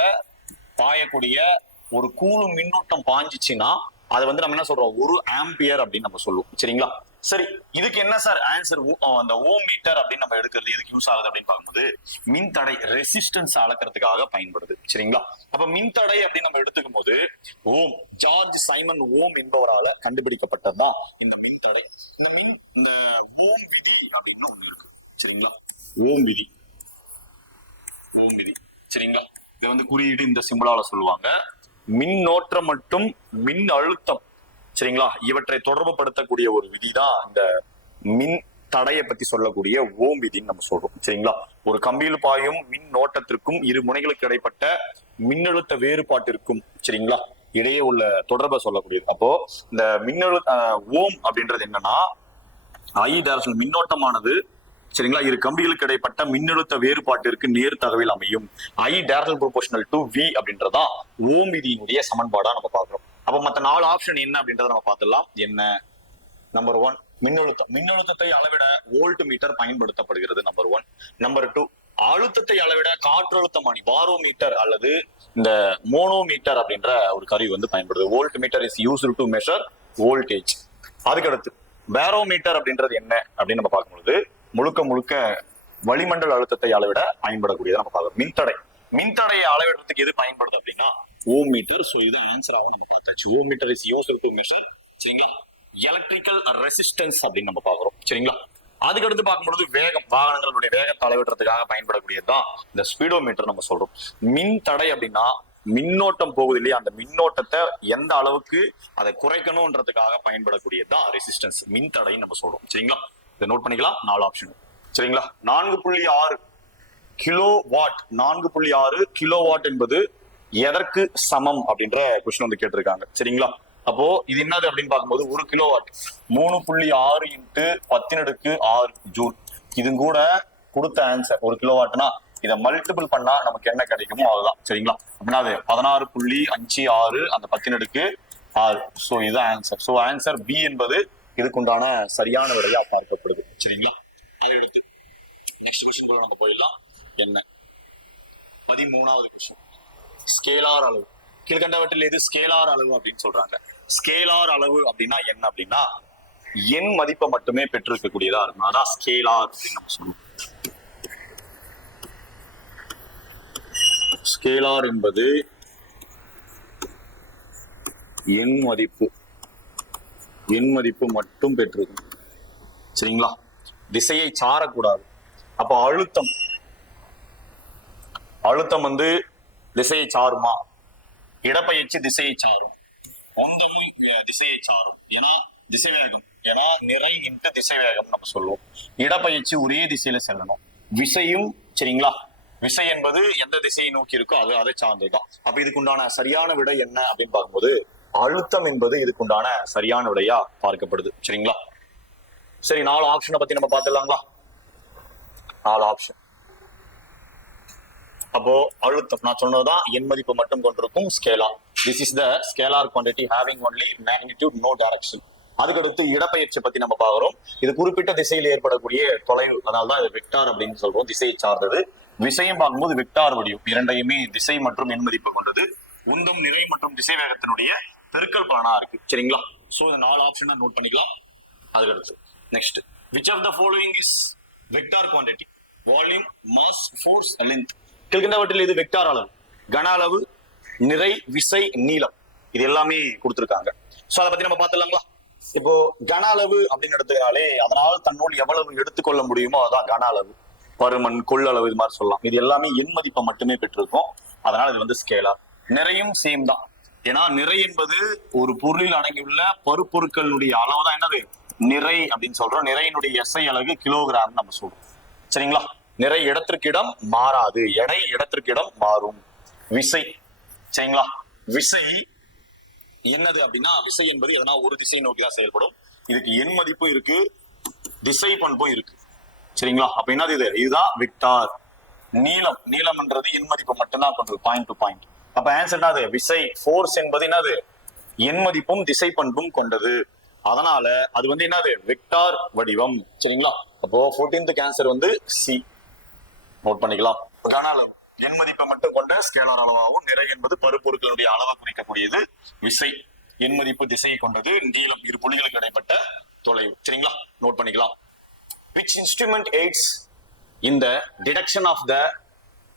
பாயக்கூடிய ஒரு கூலு மின்னோட்டம் பாஞ்சிச்சுன்னா அதை வந்து நம்ம என்ன சொல்றோம், ஒரு ஆம்பியர் அப்படின்னு நம்ம சொல்லுவோம். சரிங்களா? சரி, இதுக்கு என்ன சார் ஆன்சர்? அந்த ஓம் மீட்டர் அப்படின்னு நம்ம எடுக்கிறது எதுக்கு யூஸ் ஆகுது அப்படின்னு பார்க்கும்போது, மின்தடை ரெசிஸ்டன்ஸ் அளக்கிறதுக்காக பயன்படுது. சரிங்களா? அப்ப மின்தடை அப்படின்னு நம்ம எடுத்துக்கும் போது ஓம், ஜார்ஜ் சைமன் ஓம் என்பவரால கண்டுபிடிக்கப்பட்டதுதான் இந்த மின்தடை. இந்த ஓம் விதி அப்படின்னு ஒண்ணு இருக்கு. சரிங்களா? ஓம் விதி, ஓம் விதி. சரிங்களா? இதை வந்து குறியீடு இந்த சிம்பிளால சொல்லுவாங்க. மின்னோட்டம் மற்றும் மின் அழுத்தம், சரிங்களா, இவற்றை தொடர்பு படுத்தக்கூடிய ஒரு விதிதான் இந்த மின் தடையை பத்தி சொல்லக்கூடிய ஓம் விதின்னு நம்ம சொல்றோம். சரிங்களா? ஒரு கம்பியில் பாயும் மின் நோட்டத்திற்கும் இரு முனைகளுக்கு இடைப்பட்ட மின்னழுத்த வேறுபாட்டிற்கும், சரிங்களா, இடையே உள்ள தொடர்பை சொல்லக்கூடியது. அப்போ இந்த ஓம் அப்படின்றது என்னன்னா, ஐ டைரக்ஷன் மின்னோட்டமானது, சரிங்களா, இரு கம்பிகளுக்கு இடைப்பட்ட மின்னழுத்த வேறுபாட்டிற்கு நேர் தகவில் அமையும். I direction proportional to V அப்படின்றதா ஓம் விதியினுடைய சமன்பாடா நம்ம பாக்குறோம். அப்ப மத்த 4 ஆப்ஷன் என்ன அப்படின்றத நம்ம பார்த்துடலாம். என்ன? நம்பர் 1 மின்னழுத்தம். மின்னழுத்தத்தை அளவிட வோல்ட் மீட்டர் பயன்படுத்தப்படுகிறது. நம்பர் 1. நம்பர் 2 அழுத்தத்தை அளவிட காற்றழுத்தமானி பாரோமீட்டர் அல்லது இந்த மோனோமீட்டர் அப்படின்ற ஒரு கருவி வந்து பயன்படுது. Volt metre is used to measure voltage. அதுக்கடுத்து பேரோமீட்டர் அப்படின்றது என்ன அப்படின்னு நம்ம பார்க்கும்போது, முழுக்க வளிமண்டல அழுத்தத்தை அளவிட பயன்படக்கூடியதை நம்ம பார்க்கணும். மின்தடையை அளவிடுறதுக்கு எது பயன்படுது அப்படின்னா ஓம் மீட்டர். சோ இது ஆன்சராக நம்ம பார்த்தாச்சு. Ohmmeter is used to measure, சரிங்களா, எலக்ட்ரிக்கல் ரெசிஸ்டன்ஸ் அப்படின்னு நம்ம பார்க்கிறோம். சரிங்களா? அதுக்கடுத்து பார்க்கும்போது வேகம், வாகனங்களுடைய வேகத்தை அளவிடுறதுக்காக பயன்படக்கூடியதுதான் இந்த ஸ்பீடோமீட்டர் நம்ம சொல்றோம். மின் தடை அப்படின்னா மின்னோட்டம் போகுது இல்லையா, அந்த மின்னோட்டத்தை எந்த அளவுக்கு அதை குறைக்கணும்ன்றதுக்காக பயன்படக்கூடியதுதான் ரெசிஸ்டன்ஸ், மின் தடைன்னு நம்ம சொல்றோம். சரிங்களா? இதை நோட் பண்ணிக்கலாம். 4 ஆப்ஷன். சரிங்களா? 4.6 கிலோ வாட். 4.6 கிலோ வாட் என்பது எதற்கு சமம் அப்படின்ற கொஸ்டின் வந்து கேட்டிருக்காங்க. சரிங்களா? அப்போ இது என்னது அப்படின்னு பார்க்கும்போது 1 கிலோ வாட் 3.6 × 10⁶ ஜூல். இது கூட கொடுத்த ஆன்சர் 1 கிலோ வாட்னா இதை மல்டிபிள் பண்ணா நமக்கு என்ன கிடைக்குமோ அதுதான். சரிங்களா? அப்படின்னா அது 16.56 அந்த 10⁻⁶. சோ இதுதான் ஆன்சர். சோ ஆன்சர் பி என்பது இதுக்குண்டான சரியான விடையா பார்க்கப்படுது. சரிங்களா? அதை எடுத்து நெக்ஸ்ட் கொஸ்டின் நம்ம போயிடலாம். என்ன? 13வது கொஸ்டின். ஸ்கேலார் அளவு. கீழ்கண்டவற்றில் எது ஸ்கேலார் அளவு அப்படின்னு சொல்றாங்க. ஸ்கேலார் அளவு அப்படின்னா என்ன அப்படின்னா எண் மதிப்பை மட்டுமே பெற்றிருக்கக்கூடியதா இருக்கும். அதான் ஸ்கேலார் அப்படின்னு நம்ம சொல்லுவோம். ஸ்கேலார் என்பது எண் மதிப்பு மட்டும் பெற்றிருக்கும். சரிங்களா? திசையை சாரக்கூடாது. அப்ப அழுத்தம் வந்து திசையை சாருமா? இடப்பெயர்ச்சி திசையை சாரும், உந்தமும் திசையை சாரும். ஏன்னா திசை வேகம், ஏன்னா நிறை × திசை வேகம் நம்ம சொல்லுவோம். இடப்பெயர்ச்சி ஒரே திசையில செல்லணும். விசையும், சரிங்களா, விசை என்பது எந்த திசையை நோக்கி இருக்கோ அதை சார்ந்ததுதான். அப்ப இதுக்குண்டான சரியான விடை என்ன அப்படின்னு பார்க்கும்போது அழுத்தம் என்பது இதுக்குண்டான சரியான விடையா பார்க்கப்படுது. சரிங்களா? சரி, 4 ஆப்ஷனை பத்தி நம்ம பார்த்துடலாங்களா? 4 ஆப்ஷன். அப்போ அழுத்தம் நான் சொன்னதுதான் எண் மதிப்பு மட்டும் கொண்டிருக்கும் scalar. This is the scalar quantity having only magnitude no direction. அதுக்கடுத்து இடப்பெயர்ச்சி பத்தி நம்ம பார்க்கிறோம். இது குறிப்பிட்ட திசையில் ஏற்படக்கூடிய தொலைவு, அதனால்தான் இது வெக்டார் அப்படின்னு சொல்றோம், திசையை சார்ந்தது. விசையும் பார்க்கும்போது வெக்டார் வடிவம், இரண்டையுமே திசை மற்றும் எண் மதிப்பு கொண்டது. உந்தம், நிறை மற்றும் திசை வேகத்தினுடைய பெருக்கல் பலனா இருக்கு. சரிங்களா? சோ இந்த 4 ஆப்ஷனை நோட் பண்ணிக்கலாம். அதுக்கடுத்து next, which of the following is vector quantity? Volume, mass, force, length. கீழ்கண்டவற்றில் இது வெக்டார் அளவு. கன அளவு, நிறை, விசை, நீளம், இது எல்லாமே கொடுத்திருக்காங்க. சோ அதை பத்தி நம்ம பார்த்துடலாங்களா? இப்போ கன அளவு அப்படின்னு எடுத்துக்கினாலே அதனால் தன்னுள் எவ்வளவு எடுத்துக்கொள்ள முடியுமோ அதான் கன அளவு. பருமன், கொள்ளளவு, இது மாதிரி சொல்லலாம். இது எல்லாமே எண் மதிப்பை மட்டுமே பெற்றிருக்கும். அதனால இது வந்து ஸ்கேலார். நிறையும் சேம் தான். ஏன்னா நிறை என்பது ஒரு பொருளில் அடங்கியுள்ள பருப்பொருட்களுடைய அளவுதான் என்னது நிறை அப்படின்னு சொல்றோம். நிறையினுடைய எஸ்ஐ அலகு கிலோகிராம் நம்ம சொல்றோம். சரிங்களா? நிறை இடத்திற்கு இடம் மாறாது, எடை இடத்திற்கு இடம் மாறும். விசை சரிங்களா, விசை என்னது அப்படின்னா, விசை என்பது எதனா ஒரு திசை நோக்கி தான் செயல்படும். இதுக்கு எண் மதிப்பும் இருக்கு, திசை பண்பும் இருக்கு சரிங்களா. அப்ப என்னது இது, இதுதான் விக்டார். நீளம், நீளம்ன்றது எண் மதிப்பு மட்டும்தான் கொண்டது, பாயிண்ட் டு பாயிண்ட். அப்ப ஆன்சர் என்னது, விசை. ஃபோர்ஸ் என்பது என்னது, எண் மதிப்பும் திசை பண்பும் கொண்டது. அதனால அது வந்து என்னது, வெக்டார் வடிவம் சரிங்களா. அப்போ 14th ஆன்சர் வந்து சி. நோட் பண்ணிக்கலாம். கன அளவு எண் மதிப்பை மட்டும் கொண்ட ஸ்கேலார் அளவாகவும், நிறை என்பது பருப்பொருட்களுடைய அளவை குறிக்கக்கூடியது. விசை எண் மதிப்பு திசையை கொண்டது. நீளம் இரு புள்ளிகளுக்கு இடைப்பட்ட தொலைவு சரிங்களா. நோட் பண்ணிக்கலாம். Which instrument aids in the detection of the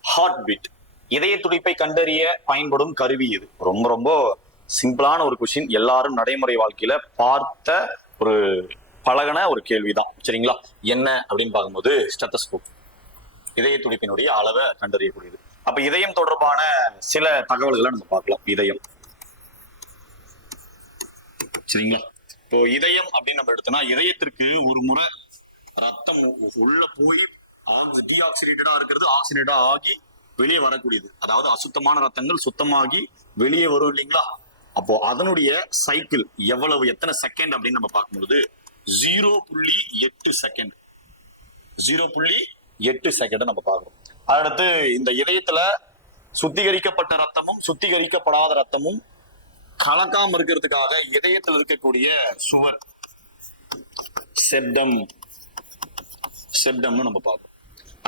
heartbeat? இதய துடிப்பை கண்டறிய பயன்படும் கருவி இது. ரொம்ப ரொம்ப சிம்பிளான ஒரு கொஸ்டின், எல்லாரும் நடைமுறை வாழ்க்கையில பார்த்த ஒரு பழகன ஒரு கேள்விதான் சரிங்களா. என்ன அப்படின்னு பார்க்கும்போது ஸ்டெத்தஸ்கோப், இதய துடிப்பினுடைய அளவை கண்டறியக்கூடியது. அப்ப இதயம் தொடர்பான சில தகவல்களை நம்ம பார்க்கலாம். இதயம் சரிங்களா. இப்போ இதயம் அப்படின்னு நம்ம எடுத்தோம்னா, இதயத்திற்கு ஒரு முறை ரத்தம் உள்ள போய் டீஆக்சிடேட்டடா இருக்கிறது ஆக்சிடேட்டா ஆகி வெளியே வரக்கூடியது. அதாவது அசுத்தமான ரத்தங்கள் சுத்தமாகி வெளியே வரும் இல்லைங்களா. அப்போ அதனுடைய சைக்கிள் எவ்வளவு, எத்தனை செகண்ட் அப்படின்னு நம்ம பார்க்கும்போது 0.8 செகண்ட். 0.8 செகண்ட் நம்ம பார்க்கிறோம். அடுத்து இந்த இதயத்துல சுத்திகரிக்கப்பட்ட ரத்தமும் சுத்திகரிக்கப்படாத ரத்தமும் கலக்காம இருக்கிறதுக்காக இதயத்தில் இருக்கக்கூடிய சுவர் செப்டம், செப்டம்னு நம்ம பார்க்கிறோம்.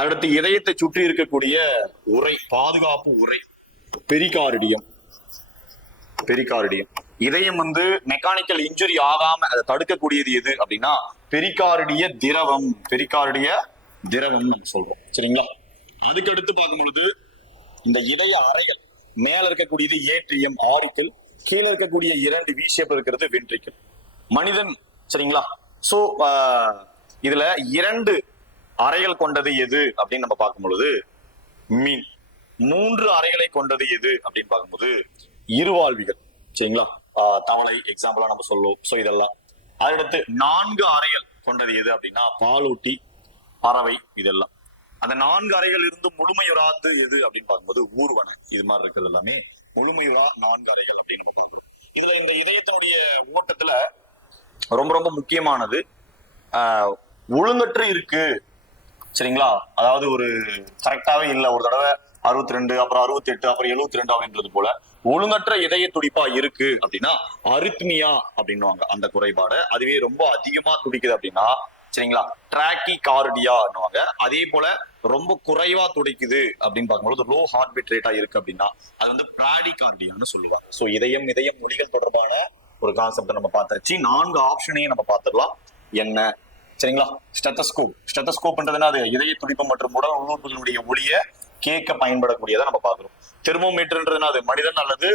அடுத்து இதயத்தை சுற்றி இருக்கக்கூடிய உறை, பாதுகாப்பு உறை, பெரிகார்டியம். பெரிகார்டியம் இதயம் வந்து மெக்கானிக்கல் இன்ஜுரி ஆகாம அதை தடுக்கக்கூடியது எது அப்படின்னா பெரிகார்டிய திரவம். பெரிகார்டிய திரவம் நம்ம சொல்றோம் சரிங்களா. அதுக்கு அடுத்து பார்க்கும் பொழுது இந்த இதய அறைகள், மேல இருக்கக்கூடியது ஏட்ரியம், ஆரிக்கிள், கீழே இருக்கக்கூடிய 2 வி ஷேப் இருக்கிறது வென்ட்ரிக்கிள். மனிதன் சரிங்களா. சோ இதுல 2 அறைகள் கொண்டது எது அப்படின்னு நம்ம பார்க்கும் பொழுது மீன். 3 அறைகளை கொண்டது எது அப்படின்னு பார்க்கும்போது இருவாழ்விகள் சரிங்களா. தவளை எக்ஸாம்பிளா நம்ம சொல்லுவோம். சோ இதெல்லாம். அடுத்து 4 அறைகள் கொண்டது எது அப்படின்னா பாலூட்டி, பறவை, இதெல்லாம். அந்த 4 அறைகள் இருந்து முழுமையுறாது எது அப்படின்னு பார்க்கும்போது ஊர்வன. இது மாதிரி இருக்கிறது எல்லாமே முழுமையுறா 4 அறைகள் அப்படின்னு நம்ம பார்க்கிறோம். இதுல இந்த இதயத்தினுடைய ஓட்டத்துல ரொம்ப ரொம்ப முக்கியமானது ஒழுங்கற்று இருக்கு சரிங்களா. அதாவது ஒரு கரெக்டாவே இல்லை, ஒரு தடவை 62, அப்புறம் 68, அப்புறம் 72 அப்படின்றது போல ஒழுங்கற்ற இதய துடிப்பா இருக்கு அப்படின்னா அரித்மியா அப்படின்னுவாங்க அந்த குறைபாடு. அதுவே ரொம்ப அதிகமா துடிக்குது அப்படின்னா சரிங்களா டிராக்கி கார்டியான்னுவாங்க. அதே போல ரொம்ப குறைவா துடிக்குது அப்படின்னு பார்க்கும்போது லோ ஹார்ட் பீட் ரேட்டா இருக்கு அப்படின்னா அது வந்து பிராடி கார்டியான்னு சொல்லுவாங்க. ஸோ இதயம் மொழிகள் தொடர்பான ஒரு கான்செப்ட் நம்ம பார்த்தாச்சு. 4 ஆப்ஷனையும் நம்ம பார்த்துடலாம். என்ன சரிங்களா. ஸ்டெத்தஸ்கோப், ஸ்டெத்தஸ்கோப்ன்றதுன்னா அது இதய துடிப்பு மற்றும் உடல் உறுப்புகளுடைய ஒளிய கேட்க பயன்படக்கூடியதை நம்ம பார்க்கிறோம். தெர்மோமீட்டர்ன்றதுன்னா அது மனிதன் அல்லது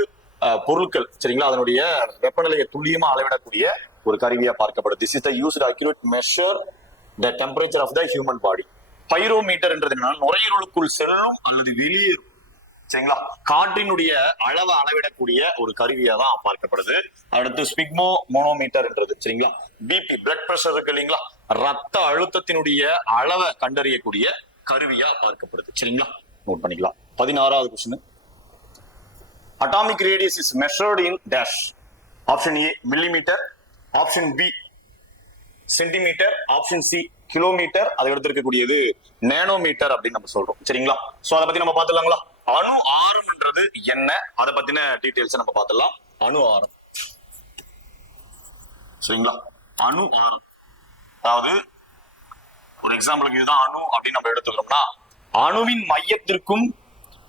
பொருட்கள் சரிங்களா அதனுடைய வெப்பநிலையை துல்லியமா அளவிடக்கூடிய ஒரு கருவியா பார்க்கப்படுது. This is the used accurate measure the temperature of the human body. பைரோமீட்டர்ன்றது என்னன்னா நுரையீரலுக்குள் செல்லும் அல்லது வெளியேறும் சரிங்களா காற்றினுடைய அளவை அளவிடக்கூடிய ஒரு கருவியா தான் பார்க்கப்படுது. அடுத்து ஸ்பிக்மோ மோனோமீட்டர்ன்றது சரிங்களா பிபி, பிளட் பிரஷர் இருக்கு இல்லைங்களா, ரத்த அழுத்தத்தினுடைய அளவை கண்டறியக்கூடிய கருவியா பார்க்கப்படுது சரிங்களா. நோட் பண்ணிக்கலாம். 16வது question. Atomic radius is measured in dash. Option A millimetre, option B centimetre, option C kilometre, அதுக்கு அடுத்து இருக்கக்கூடியது நேனோமீட்டர் அப்படின்னு நம்ம சொல்றோம் சரிங்களா. சோ அதை பத்தி நம்ம பார்த்துலாங்களா. அணு ஆரம்ன்றது என்ன, அதை பத்தின டீடைல்ஸ் நம்ம பார்த்துடலாம். அணு ஆரம் சரிங்களா. அணு ஆரம் அதாவது ஒரு எக்ஸாம்பிளுக்கு இதுதான் அணு அப்படின்னு நம்ம எடுத்துக்கிறோம்னா அணுவின் மையத்திற்கும்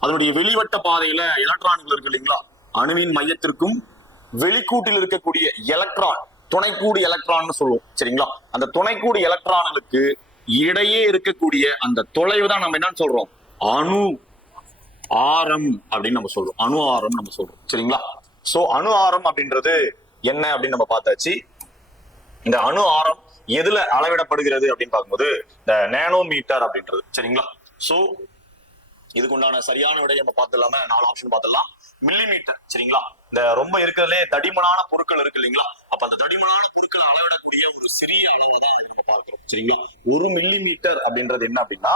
அதனுடைய வெளிவட்ட பாதையில எலக்ட்ரான்கள் இருக்கு இல்லைங்களா, அணுவின் மையத்திற்கும் வெளிக்கூட்டில் இருக்கக்கூடிய எலக்ட்ரான், துணைக்கூடு எலக்ட்ரான் சொல்லுவோம் சரிங்களா. அந்த துணைக்கூடு எலக்ட்ரான்களுக்கு இடையே இருக்கக்கூடிய அந்த தொலைவு தான் நம்ம என்னன்னு சொல்றோம், அணு ஆரம் அப்படின்னு நம்ம சொல்றோம். அணு ஆரம் நம்ம சொல்றோம் சரிங்களா. சோ அணு ஆரம் அப்படின்றது என்ன அப்படின்னு நம்ம பார்த்தாச்சு. இந்த அணு ஆரம் எதுல அளவிடப்படுகிறது அப்படின்னு பார்க்கும்போது இந்த நேனோமீட்டர் அப்படின்றது சரிங்களா. சோ இதுக்கு உண்டான சரியான விடை நம்ம பார்த்துலாம 4 ஆப்ஷன் பார்த்துடலாம். மில்லிமீட்டர் சரிங்களா. இந்த ரொம்ப இருக்கிறதுலே தடிமனான பொருட்கள் இருக்கு இல்லைங்களா, அப்ப அந்த தடிமனான பொருட்களை அளவிடக்கூடிய ஒரு சிறிய அளவை தான் நம்ம பார்க்கிறோம் சரிங்களா. 1 மில்லிமீட்டர் அப்படின்றது என்ன அப்படின்னா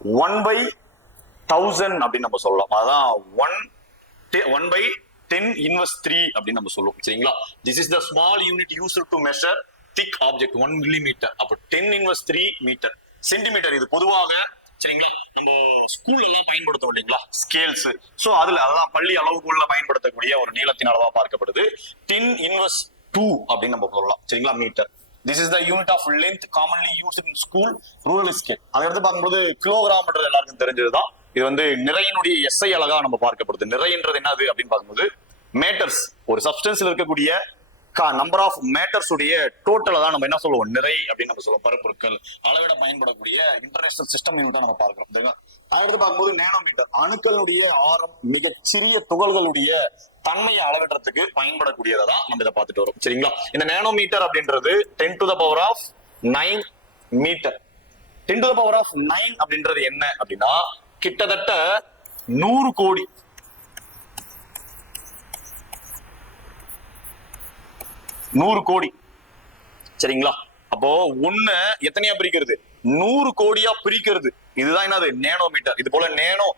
1/1000 அப்படின்னு நம்ம சொல்லலாம். அதான் 1/10⁻³ அப்படின்னு நம்ம சொல்லுவோம். சரிங்களா? This is the small unit used to measure thick object 1 millimetre. அப்போ 10⁻³ மீட்டர். சென்டிமீட்டர் இது பொதுவாக சரிங்களா நம்ம ஸ்கூல்ல எல்லாம் பயன்படுத்தும் இல்லைங்களா ஸ்கேல்ஸ். சோ அதுல அதான் பள்ளி அளவுக்குள்ள பயன்படுத்தக்கூடிய ஒரு நீளத்தின் அளவா பார்க்கப்படுது 10⁻² அப்படின்னு நம்ம சொல்லலாம். சரிங்களா? Metre. This is the unit of length commonly used in school rural scale. அதை எடுத்து பார்க்கும்போது கிலோகிராம்ன்றது எல்லாருக்கும் தெரிஞ்சதுதான். இது வந்து நிறையினுடைய எஸ்ஐ அழகா நம்ம பார்க்கப்படுது. நிறைன்றது என்னது அப்படின்னு பார்க்கும்போது மேட்டர்ஸ், ஒரு சப்ஸ்டன்ஸ்ல இருக்கக்கூடிய நம்பர் ஆஃப் மேட்டர்ஸ் உடைய டோட்டலை தான் நம்ம என்ன சொல்லுவோம், நிறை அப்படின்னு நம்ம சொல்லுவோம். பருப்பொருட்கள் அளவிட பயன்படக்கூடிய இன்டர்நேஷனல் சிஸ்டம் தான் நம்ம பார்க்கிறோம். அடுத்து பார்க்கும்போது நேனோமீட்டர், அணுக்களுடைய ஆரம், மிகச் சிறிய துகள்களுடைய தன்மையை அளவிடுறதுக்கு பயன்படக்கூடியதை தான் நம்ம இதை பார்த்துட்டு வரோம். சரிங்களா? இந்த நேனோமீட்டர் அப்படின்றது 10⁻9 மீட்டர். 10⁻9 அப்படின்றது என்ன அப்படின்னா கிட்டத்தட்ட 100 கோடி. 100 கோடி. சரிங்களா? அப்போ ஒண்ணு எத்தனையா பிரிக்கிறது, 100 கோடியா பிரிக்கிறது. இதுதான் என்னது, நேனோமீட்டர். இது போல நேனோ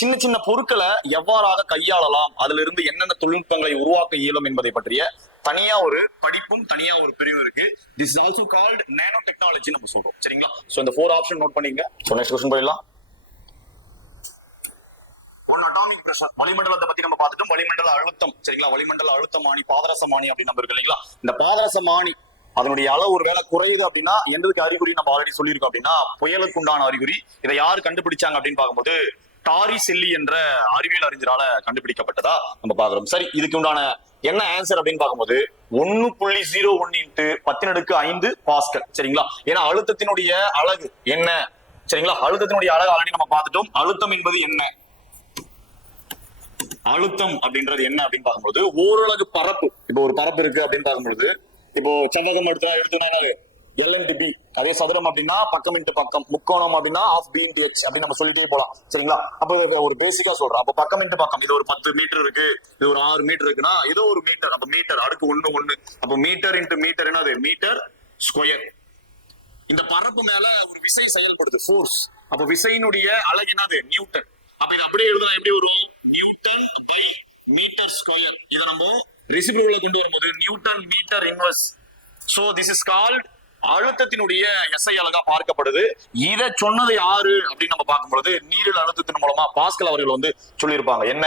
சின்ன சின்ன பொருட்களை எவ்வாறாக கையாளலாம், அதுல இருந்து என்னென்ன தொழில்நுட்பங்களை உருவாக்க இயலும் என்பதை பற்றிய தனியா ஒரு படிப்பும் தனியா ஒரு பிரிவும் இருக்கு. This is also called nano technology நம்ம சொல்றோம். சரிங்களா? சோ இந்த 4 ஆப்ஷன் நோட் பண்ணீங்க. சோ நெக்ஸ்ட் क्वेश्चन போயிடலாம். அட்டாமிக் பிரஷர், வளிமண்டலத்தை பத்தி நம்ம பார்த்துட்டோம். வளிமண்டல அழுத்தம். சரிங்களா? வளிமண்டல அழுத்தமானி, பாதரசமானி அப்படின்னு நம்ம இருக்கு இல்லைங்களா? இந்த பாதரசமானி அதனுடைய அளவு ஒரு வேலை குறையுது அப்படின்னா எந்ததுக்கு அறிகுறி நம்ம ஆல்ரெடி சொல்லியிருக்கோம் அப்படின்னா புயலுக்கு உண்டான அறிகுறி. இதை யாரு கண்டுபிடிச்சாங்க அப்படின்னு பார்க்கும்போது டாரி செல்லி என்ற அறிவியல் அறிஞரால கண்டுபிடிக்கப்பட்டதா நம்ம பாக்குறோம். சரி, இதுக்கு உண்டான என்ன ஆன்சர் அப்படின்னு பார்க்கும்போது 1.01 × 10⁵ பாஸ்கல். சரிங்களா? ஏன்னா அழுத்தத்தினுடைய அலகு என்ன? சரிங்களா? அழுத்தத்தினுடைய அலகு ஆல்ரெடி நம்ம பார்த்துட்டோம். அழுத்தம் என்பது என்ன, அழுத்தம் அப்படின்றது என்ன அப்படின்னு பார்க்கும்போது ஓரளவு பரப்பு. இப்போ ஒரு பரப்பு இருக்கு அப்படின்னு பார்க்கும்போது இப்போ செவ்வகம் எடுத்தோம்னா LNTB. அதே சதுரம் அப்படின்னா பக்கம் இன்ட்டு பக்கம், முக்கோணம் அப்படின்னா ½ BH அப்படின்னு நம்ம சொல்லிட்டே போலாம். சரிங்களா? அப்போ ஒரு பேசிக்கா சொல்றோம். அப்போ பக்கம் இன்ட்டு பக்கம், இது ஒரு 10 மீட்டர் இருக்கு, இது ஒரு 6 மீட்டர் இருக்குன்னா ஏதோ ஒரு மீட்டர். அப்ப மீட்டர் அடுக்கு 1 அப்போ மீட்டர் இன்ட்டு மீட்டர் என்னது, மீட்டர் ஸ்கொயர். இந்த பரப்பு மேல ஒரு விசை செயல்படுது, ஃபோர்ஸ். அப்ப விசையினுடைய அலகு என்னது, நியூட்டன். அப்ப இது அப்படியே எழுதுனா எப்படி வரும், நியூட்டன் பை மீட்டர் ஸ்கொயர். இதை நம்ம ரெசிபியூல கொண்டு வரும்போது newton metre inverse. So this is called அழுத்தத்தினுடைய எஸ்ஐ அலகா பார்க்கப்படுது. இதை சொன்னது யாரு அப்படின்னு நம்ம பார்க்கும்போது நீரில் அழுத்தத்தின் மூலமா பாஸ்கல் அவர்கள் வந்து சொல்லியிருப்பாங்க. என்ன,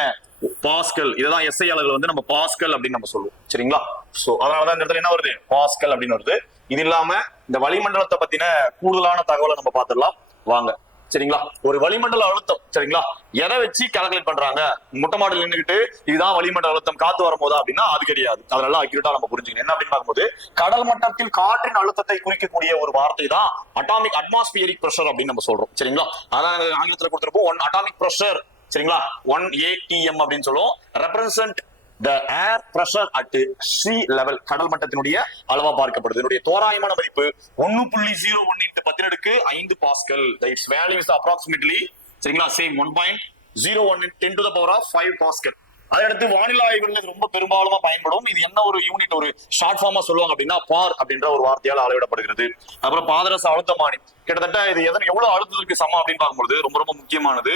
பாஸ்கல். இதுதான் எஸ்ஐ அலகுல வந்து நம்ம பாஸ்கல் அப்படின்னு நம்ம சொல்லுவோம். சரிங்களா? சோ அதனாலதான் இந்த இடத்துல என்ன வருது, பாஸ்கல் அப்படின்னு வருது. இது இல்லாம இந்த வளிமண்டலத்தை பத்தின கூடுதலான தகவலை நம்ம பார்த்துடலாம் வாங்க. சரிங்களா? ஒரு வளிமண்டல அழுத்தம் சரிங்களா எதை வச்சு கால்குலேட் பண்றாங்க, மொட்டை மாடல் நின்றுகிட்டு இதுதான் வளிமண்டல அழுத்தம் காத்து வரும்போதா அப்படின்னா அது கிடையாது. அதனால அக்யூரேட்டா நம்ம புரிஞ்சுக்கணும். என்ன அப்படின்னு பார்க்கும்போது கடல் மட்டத்தில் காற்றின் அழுத்தத்தை குறிக்கக்கூடிய ஒரு வார்த்தை தான் அட்டாமிக் அட்மாஸ்பியரிக் பிரஷர் அப்படின்னு நம்ம சொல்றோம். சரிங்களா? அதான் ஆங்கிலத்துல கொடுத்திருப்போம் 1 அட்டாமிக் பிரஷர். சரிங்களா? 1 ATM அப்படின்னு சொல்லுவோம். Represent the air pressure at sea level. கடல் மட்டத்தினுடைய அளவா பார்க்கப்படுது. இதனுடைய தோராயமான மதிப்பு 1.01 × 10⁵ pascal. its value is approximately சரிங்களா சேம் 1.01 × 10⁵ பாஸ்கல். அதடுத்து வானிலை ஆய்வுகள் ரொம்ப பெரும்பாலுமா பயன்படும். இது என்ன ஒரு யூனிட், ஒரு ஷார்ட் ஃபார்மா சொல்லுவாங்க அப்படின்னா பார் அப்படின்ற ஒரு வார்த்தையால் அளவிடப்படுகிறது. அப்புறம் பாதரச அழுத்தமானி, கிட்டத்தட்ட இது எவ்வளவு அழுத்தத்திற்கு சமம் அப்படின்னு பார்க்கும்போது ரொம்ப ரொம்ப முக்கியமானது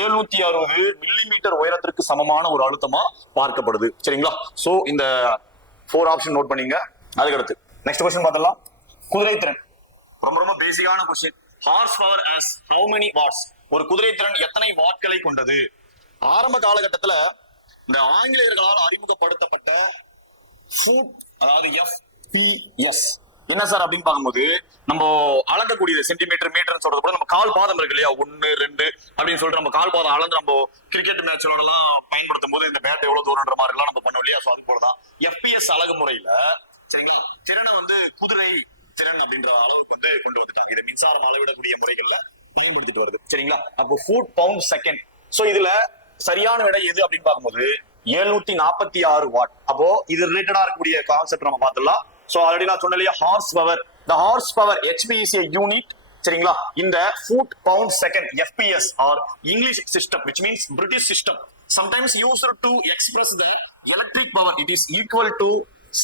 760 மில்லிமீட்டர் உயரத்திற்கு சமமான ஒரு அழுத்தமா பார்க்கப்படுது. சரிங்களா? சோ இந்த 4 ஆப்ஷன் நோட் பண்ணீங்க. அதுக்கடுத்து நெக்ஸ்ட் क्वेश्चन பார்த்தலாம். குதிரைத்திறன் ரொம்ப ரொம்ப பேசிக்கான question. Horse power as how many watts? ஒரு குதிரைத்திறன் எத்தனை வாட்களை கொண்டது? ஆரம்ப காலகட்டத்துல இந்த ஆங்கிலேயர்களால் அறிமுகப்படுத்தப்பட்ட ஃபுட், அதாவது FPS என்ன சார் அப்படின்னு பார்க்கும்போது நம்ம அளக்கக்கூடியது சென்டிமீட்டர் மீட்டர் சொல்றது கூட நம்ம கால் பாதம் இருக்கு இல்லையா, 1 2 அப்படின்னு சொல்லிட்டு நம்ம கால் பாதம் அளந்து நம்ம கிரிக்கெட் மேட்சோட எல்லாம் பயன்படுத்தும் போது இந்த பேட் எவ்வளவு தூரன்ற மாதிரி எல்லாம் நம்ம பண்ணோம் இல்லையா. அது போலதான் FPS அலகு முறையில சரிங்களா திறனை வந்து குதிரை திறன் அப்படின்ற அளவுக்கு வந்து கொண்டு வந்துட்டாங்க. இதை மின்சாரம் அளவிடக்கூடிய முறைகள்ல பயன்படுத்திட்டு வருது. சரிங்களா? அப்போ ஃபுட் பவுண்ட் செகண்ட். சோ இதுல சரியான விடை எது அப்படின்னு பார்க்கும்போது 746 வாட். அப்போ இது ரிலேட்டடா இருக்கக்கூடிய கான்செப்ட் நம்ம பார்த்துடலாம். சோ ஆல்ரெடி நான் சொன்னலையா horse power. the horse power HP is a unit சரிங்களா in the foot pound second FPS or English system, which means British system, sometimes used to express the electric power. It is equal to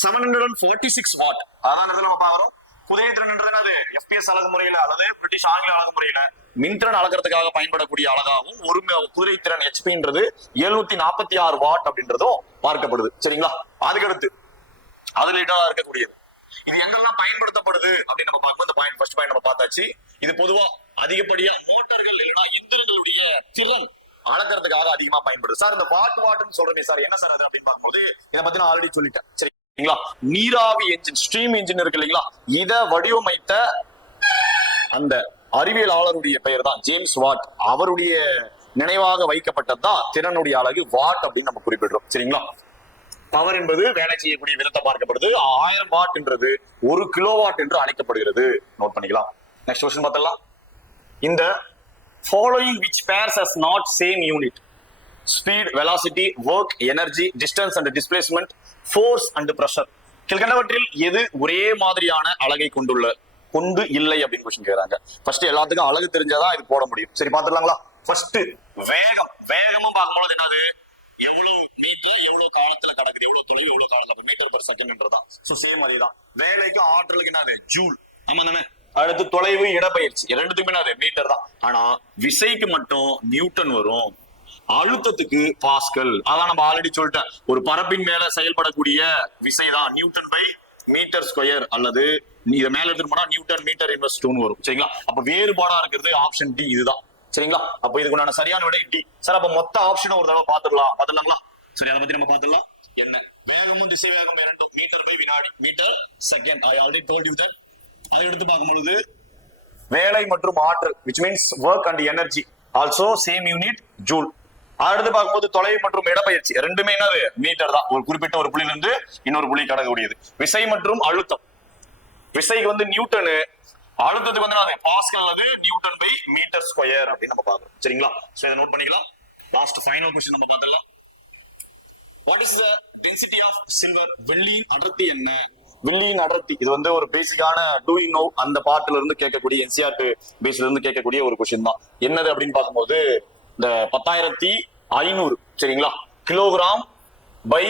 746 watt. அதான் இதுல நம்ம பார்க்கிறோம் குதிரைத்திறன்ன்றது என்னது? FPS அலகு முறையில, அதாவது British ஆங்கில அலகு முறையில மின்திறன் அளக்கிறதுக்காக பயன்படக்கூடிய அலகாகவும் ஒரு குதிரைத்திறன் ஹெச்பின்றது 746 வாட் அப்படின்றதும் பார்க்கப்படுது. சரிங்களா? அதுக்கடுத்து அதுல இருக்கக்கூடியது இது எங்கெல்லாம் பயன்படுத்தப்படுது அப்படின்னு நம்ம பார்க்கும்போது இந்த பாயிண்ட் ஃபர்ஸ்ட் பாயிண்ட் நம்ம பார்த்தாச்சு. இது பொதுவா அதிகப்படியா மோட்டார்கள் இல்லைன்னா எந்திரங்களுடைய திறன் அளக்கிறதுக்காக அதிகமா பயன்படுது. சார் இந்த வாட்னு சொல்றேன் சார், என்ன சார் அது அப்படின்னு பார்க்கும்போது இதை பத்தி நான் ஆல்ரெடி சொல்லிட்டேன். சரிங்களா? நீராவி என்ஜின், ஸ்ட்ரீம் என்ஜின் இருக்கு இல்லைங்களா, இத வடிவமைத்த அந்த அறிவியலாளருடைய பெயர் தான் ஜேம்ஸ் வாட். அவருடைய நினைவாக வைக்கப்பட்டதுதான் திறனுடைய அலகு வாட் அப்படின்னு நம்ம குறிப்பிடுறோம். சரிங்களா? பவர் என்பது வேலை செய்யக்கூடிய விதத்தை பார்க்கப்படுது. 1000 வாட் என்றது 1 கிலோவாட் என்று அழைக்கப்படுகிறது. நோட் பண்ணிக்கலாம். நெக்ஸ்ட் क्वेश्चन பார்த்தலாம். இந்த following which pairs has not same unit: speed, velocity, work, energy, distance and displacement, force and pressure. கீழ்கண்டவற்றில் எது ஒரே மாதிரியான அலகை கொண்டு இல்லை அப்படின்னு क्वेश्चन கேக்குறாங்க. ஃபர்ஸ்ட் எல்லாத்துக்கும் அலகு தெரிஞ்சாதான் இது போட முடியும். சரி பாத்துடலாங்களா? ஃபர்ஸ்ட் வேகமும் பார்க்கும்போது என்னது? எவ்வளவு மீட்டர் எவ்வளவு காலத்துல கடக்குது, எவ்வளவு தொலைவு எவ்வளவு காலத்துல, மீட்டர் பெர் செகண்ட்ன்றதான். சோ சேம் அதேதான். வேலைக்கு ஆற்றலுக்கு என்னது? ஜூல். ஆமா தானே? அடுத்து தொலைவு, இடப்பெயர்ச்சி, ரெண்டுத்துக்குமே என்னது? மீட்டர் தான். ஆனா விசைக்கு மட்டும் நியூட்டன் வரும், அழுத்தத்துக்கு பாஸ்கல். அதான் நம்ம ஆல்ரெடி சொல்லிட்டேன், ஒரு பரப்பின் மேல செயல்படக்கூடிய விசைதான் நியூட்டன் பை மீட்டர் ஸ்கொயர், அல்லது இதை மேல எடுத்துட்டு போனா நியூட்டன் மீட்டர் இன்வெர்ஸ் 2 வரும். சரிங்களா? அப்ப வேறுபாடா இருக்கிறது ஆப்ஷன் டி இதுதான். சரிங்களா? அப்ப இதுக்கு உண்டான சரியான விடை டி. சார் அப்ப மொத்த ஆப்ஷனை ஒரு தடவை பாத்துடலாங்களா? சரி, அதை பத்தி நம்ம பாத்துடலாம். என்ன வேகமும் திசை வேகம் இரண்டும் மீட்டர் பை வினாடி, metre second. I already told you that. அதை எடுத்து பார்க்கும்பொழுது வேலை மற்றும் ஆற்றல் which means work and energy also same unit joule. அடுத்து பார்க்கும்போது தொலைவு மற்றும் இடப்பெயர்ச்சி ரெண்டுமே என்னது? மீட்டர் தான். ஒரு குறிப்பிட்ட ஒரு புள்ளியில இருந்து இன்னொரு புள்ளி கடக்கக்கூடியது. விசை மற்றும் அழுத்தம், விசைக்கு வந்து நியூட்டனு, அழுத்தத்துக்கு வந்து பாஸ்கல் அல்லது நியூட்டன் பை மீட்டர் ஸ்கொயர் அப்படின்னு நம்ம பார்க்கிறோம். சரிங்களா? சோ இதை நோட் பண்ணிக்கலாம். லாஸ்ட் ஃபைனல் क्वेश्चन நம்ம பார்க்கலாம். What is the density of silver? வெள்ளியின் அடர்த்தி என்ன? வெள்ளியின் அடர்த்தி இது வந்து ஒரு பேசிக்கான டூயிங் நோ அந்த பார்ட்ல இருந்து கேட்கக்கூடிய என்சிஆர்டி பேஸ்ல இருந்து கேட்கக்கூடிய ஒரு क्वेश्चन தான். என்னது அப்படின்னு பார்க்கும்போது இந்த 10,500 சரிங்களா கிலோகிராம் பை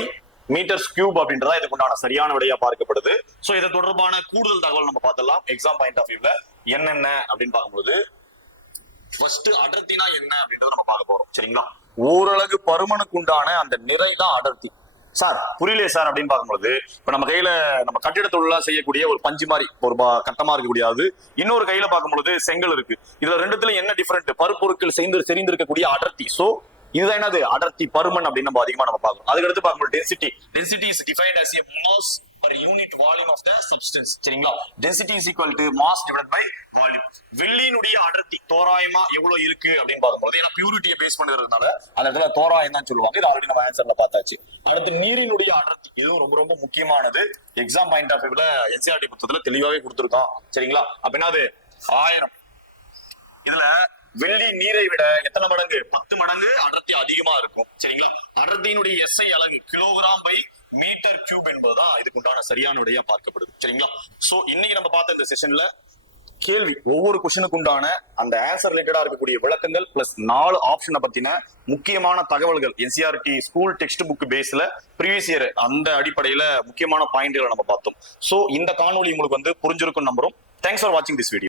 மீட்டர்ஸ் கியூப் அப்படின்றதா இதுக்கு உண்டான சரியான விடையா பார்க்கப்படுது. சோ இதை தொடர்பான கூடுதல் தகவல் நம்ம பார்த்தலாம் எக்ஸாம் பாயிண்ட் ஆஃப் வியூல. என்னென்ன அப்படின்னு பார்க்கும்போது ஃபர்ஸ்ட் அடர்த்தினா என்ன அப்படின்றத நம்ம பார்க்க போறோம். சரிங்களா? ஓரளவு பருமனுக்கு உண்டான அந்த நிறை தான் அடர்த்தி. சார் புரியலையே சார் அப்படின்னு பார்க்கும்போது இப்ப நம்ம கையில நம்ம கட்டிட தொழிலாம் செய்யக்கூடிய ஒரு பஞ்சு மாதிரி ஒரு கட்டமா இருக்கக்கூடியது, இன்னொரு கையில பார்க்கும்பொழுது செங்கல் இருக்கு. இதுல ரெண்டுத்துல என்ன டிஃபரெண்ட்? பருப்பொருட்கள் செறிந்திருக்கக்கூடிய அடர்த்தி. சோ இதுதான் என்னது? அடர்த்தி, பருமன் அப்படின்னு நம்ம அதிகமா நம்ம பார்க்கணும். அதுக்கடுத்து பார்க்கும்போது density is defined as a mass per unit volume of the substance. சரிங்களா? Density is equal to mass divided by volume. வெள்ளியினுடைய அடர்த்தி தோராயமா எவ்வளவு இருக்கு அப்படின்னு பார்க்கும்போது, ஏன்னா பியூரிட்டியை பேஸ் பண்ணுறதுனால அந்த இடத்துல தோராயம் தான் சொல்லுவாங்க. இது ஆல்ரெடி நம்ம ஆன்சர்ல பார்த்தாச்சு. அடுத்து நீரினுடைய அடர்த்தி, இதுவும் ரொம்ப ரொம்ப முக்கியமானது. எக்ஸாம் பாயிண்ட் ஆஃப் வியூல என்சிஆர்டி புத்தகத்துல தெளிவாவே கொடுத்துருக்கோம். சரிங்களா? அப்ப என்னது? 1000. இதுல வெள்ளி நீரை விட எத்தனை மடங்கு? 10 மடங்கு அடர்த்தி அதிகமா இருக்கும். சரிங்களா? அடர்த்தியினுடைய எஸ்ஐ அலகு கிலோகிராம் பை மீட்டர் கியூப் என்பதுதான் இதுக்கு உண்டான சரியான விடையா பார்க்கப்படுது. சரிங்களா? சோ இன்னைக்கு நம்ம பார்த்த இந்த செஷன்ல கேள்வி ஒவ்வொரு கொஸ்டினுக்கு உண்டான அந்த ஆன்சர் ரிலேட்டடா இருக்கக்கூடிய விளக்கங்கள் பிளஸ் 4 ஆப்ஷனை பத்தின முக்கியமான தகவல்கள் என்சிஆர்டி ஸ்கூல் டெக்ஸ்ட் புக் பேஸ்ல ப்ரீவியஸ் இயர் அந்த அடிப்படையில முக்கியமான பாயிண்ட்களை நம்ம பார்த்தோம். சோ இந்த காணொலி உங்களுக்கு வந்து புரிஞ்சிருக்கும் நம்புறோம். தேங்க்ஸ் ஃபார் வாட்சிங் திஸ் வீடியோ.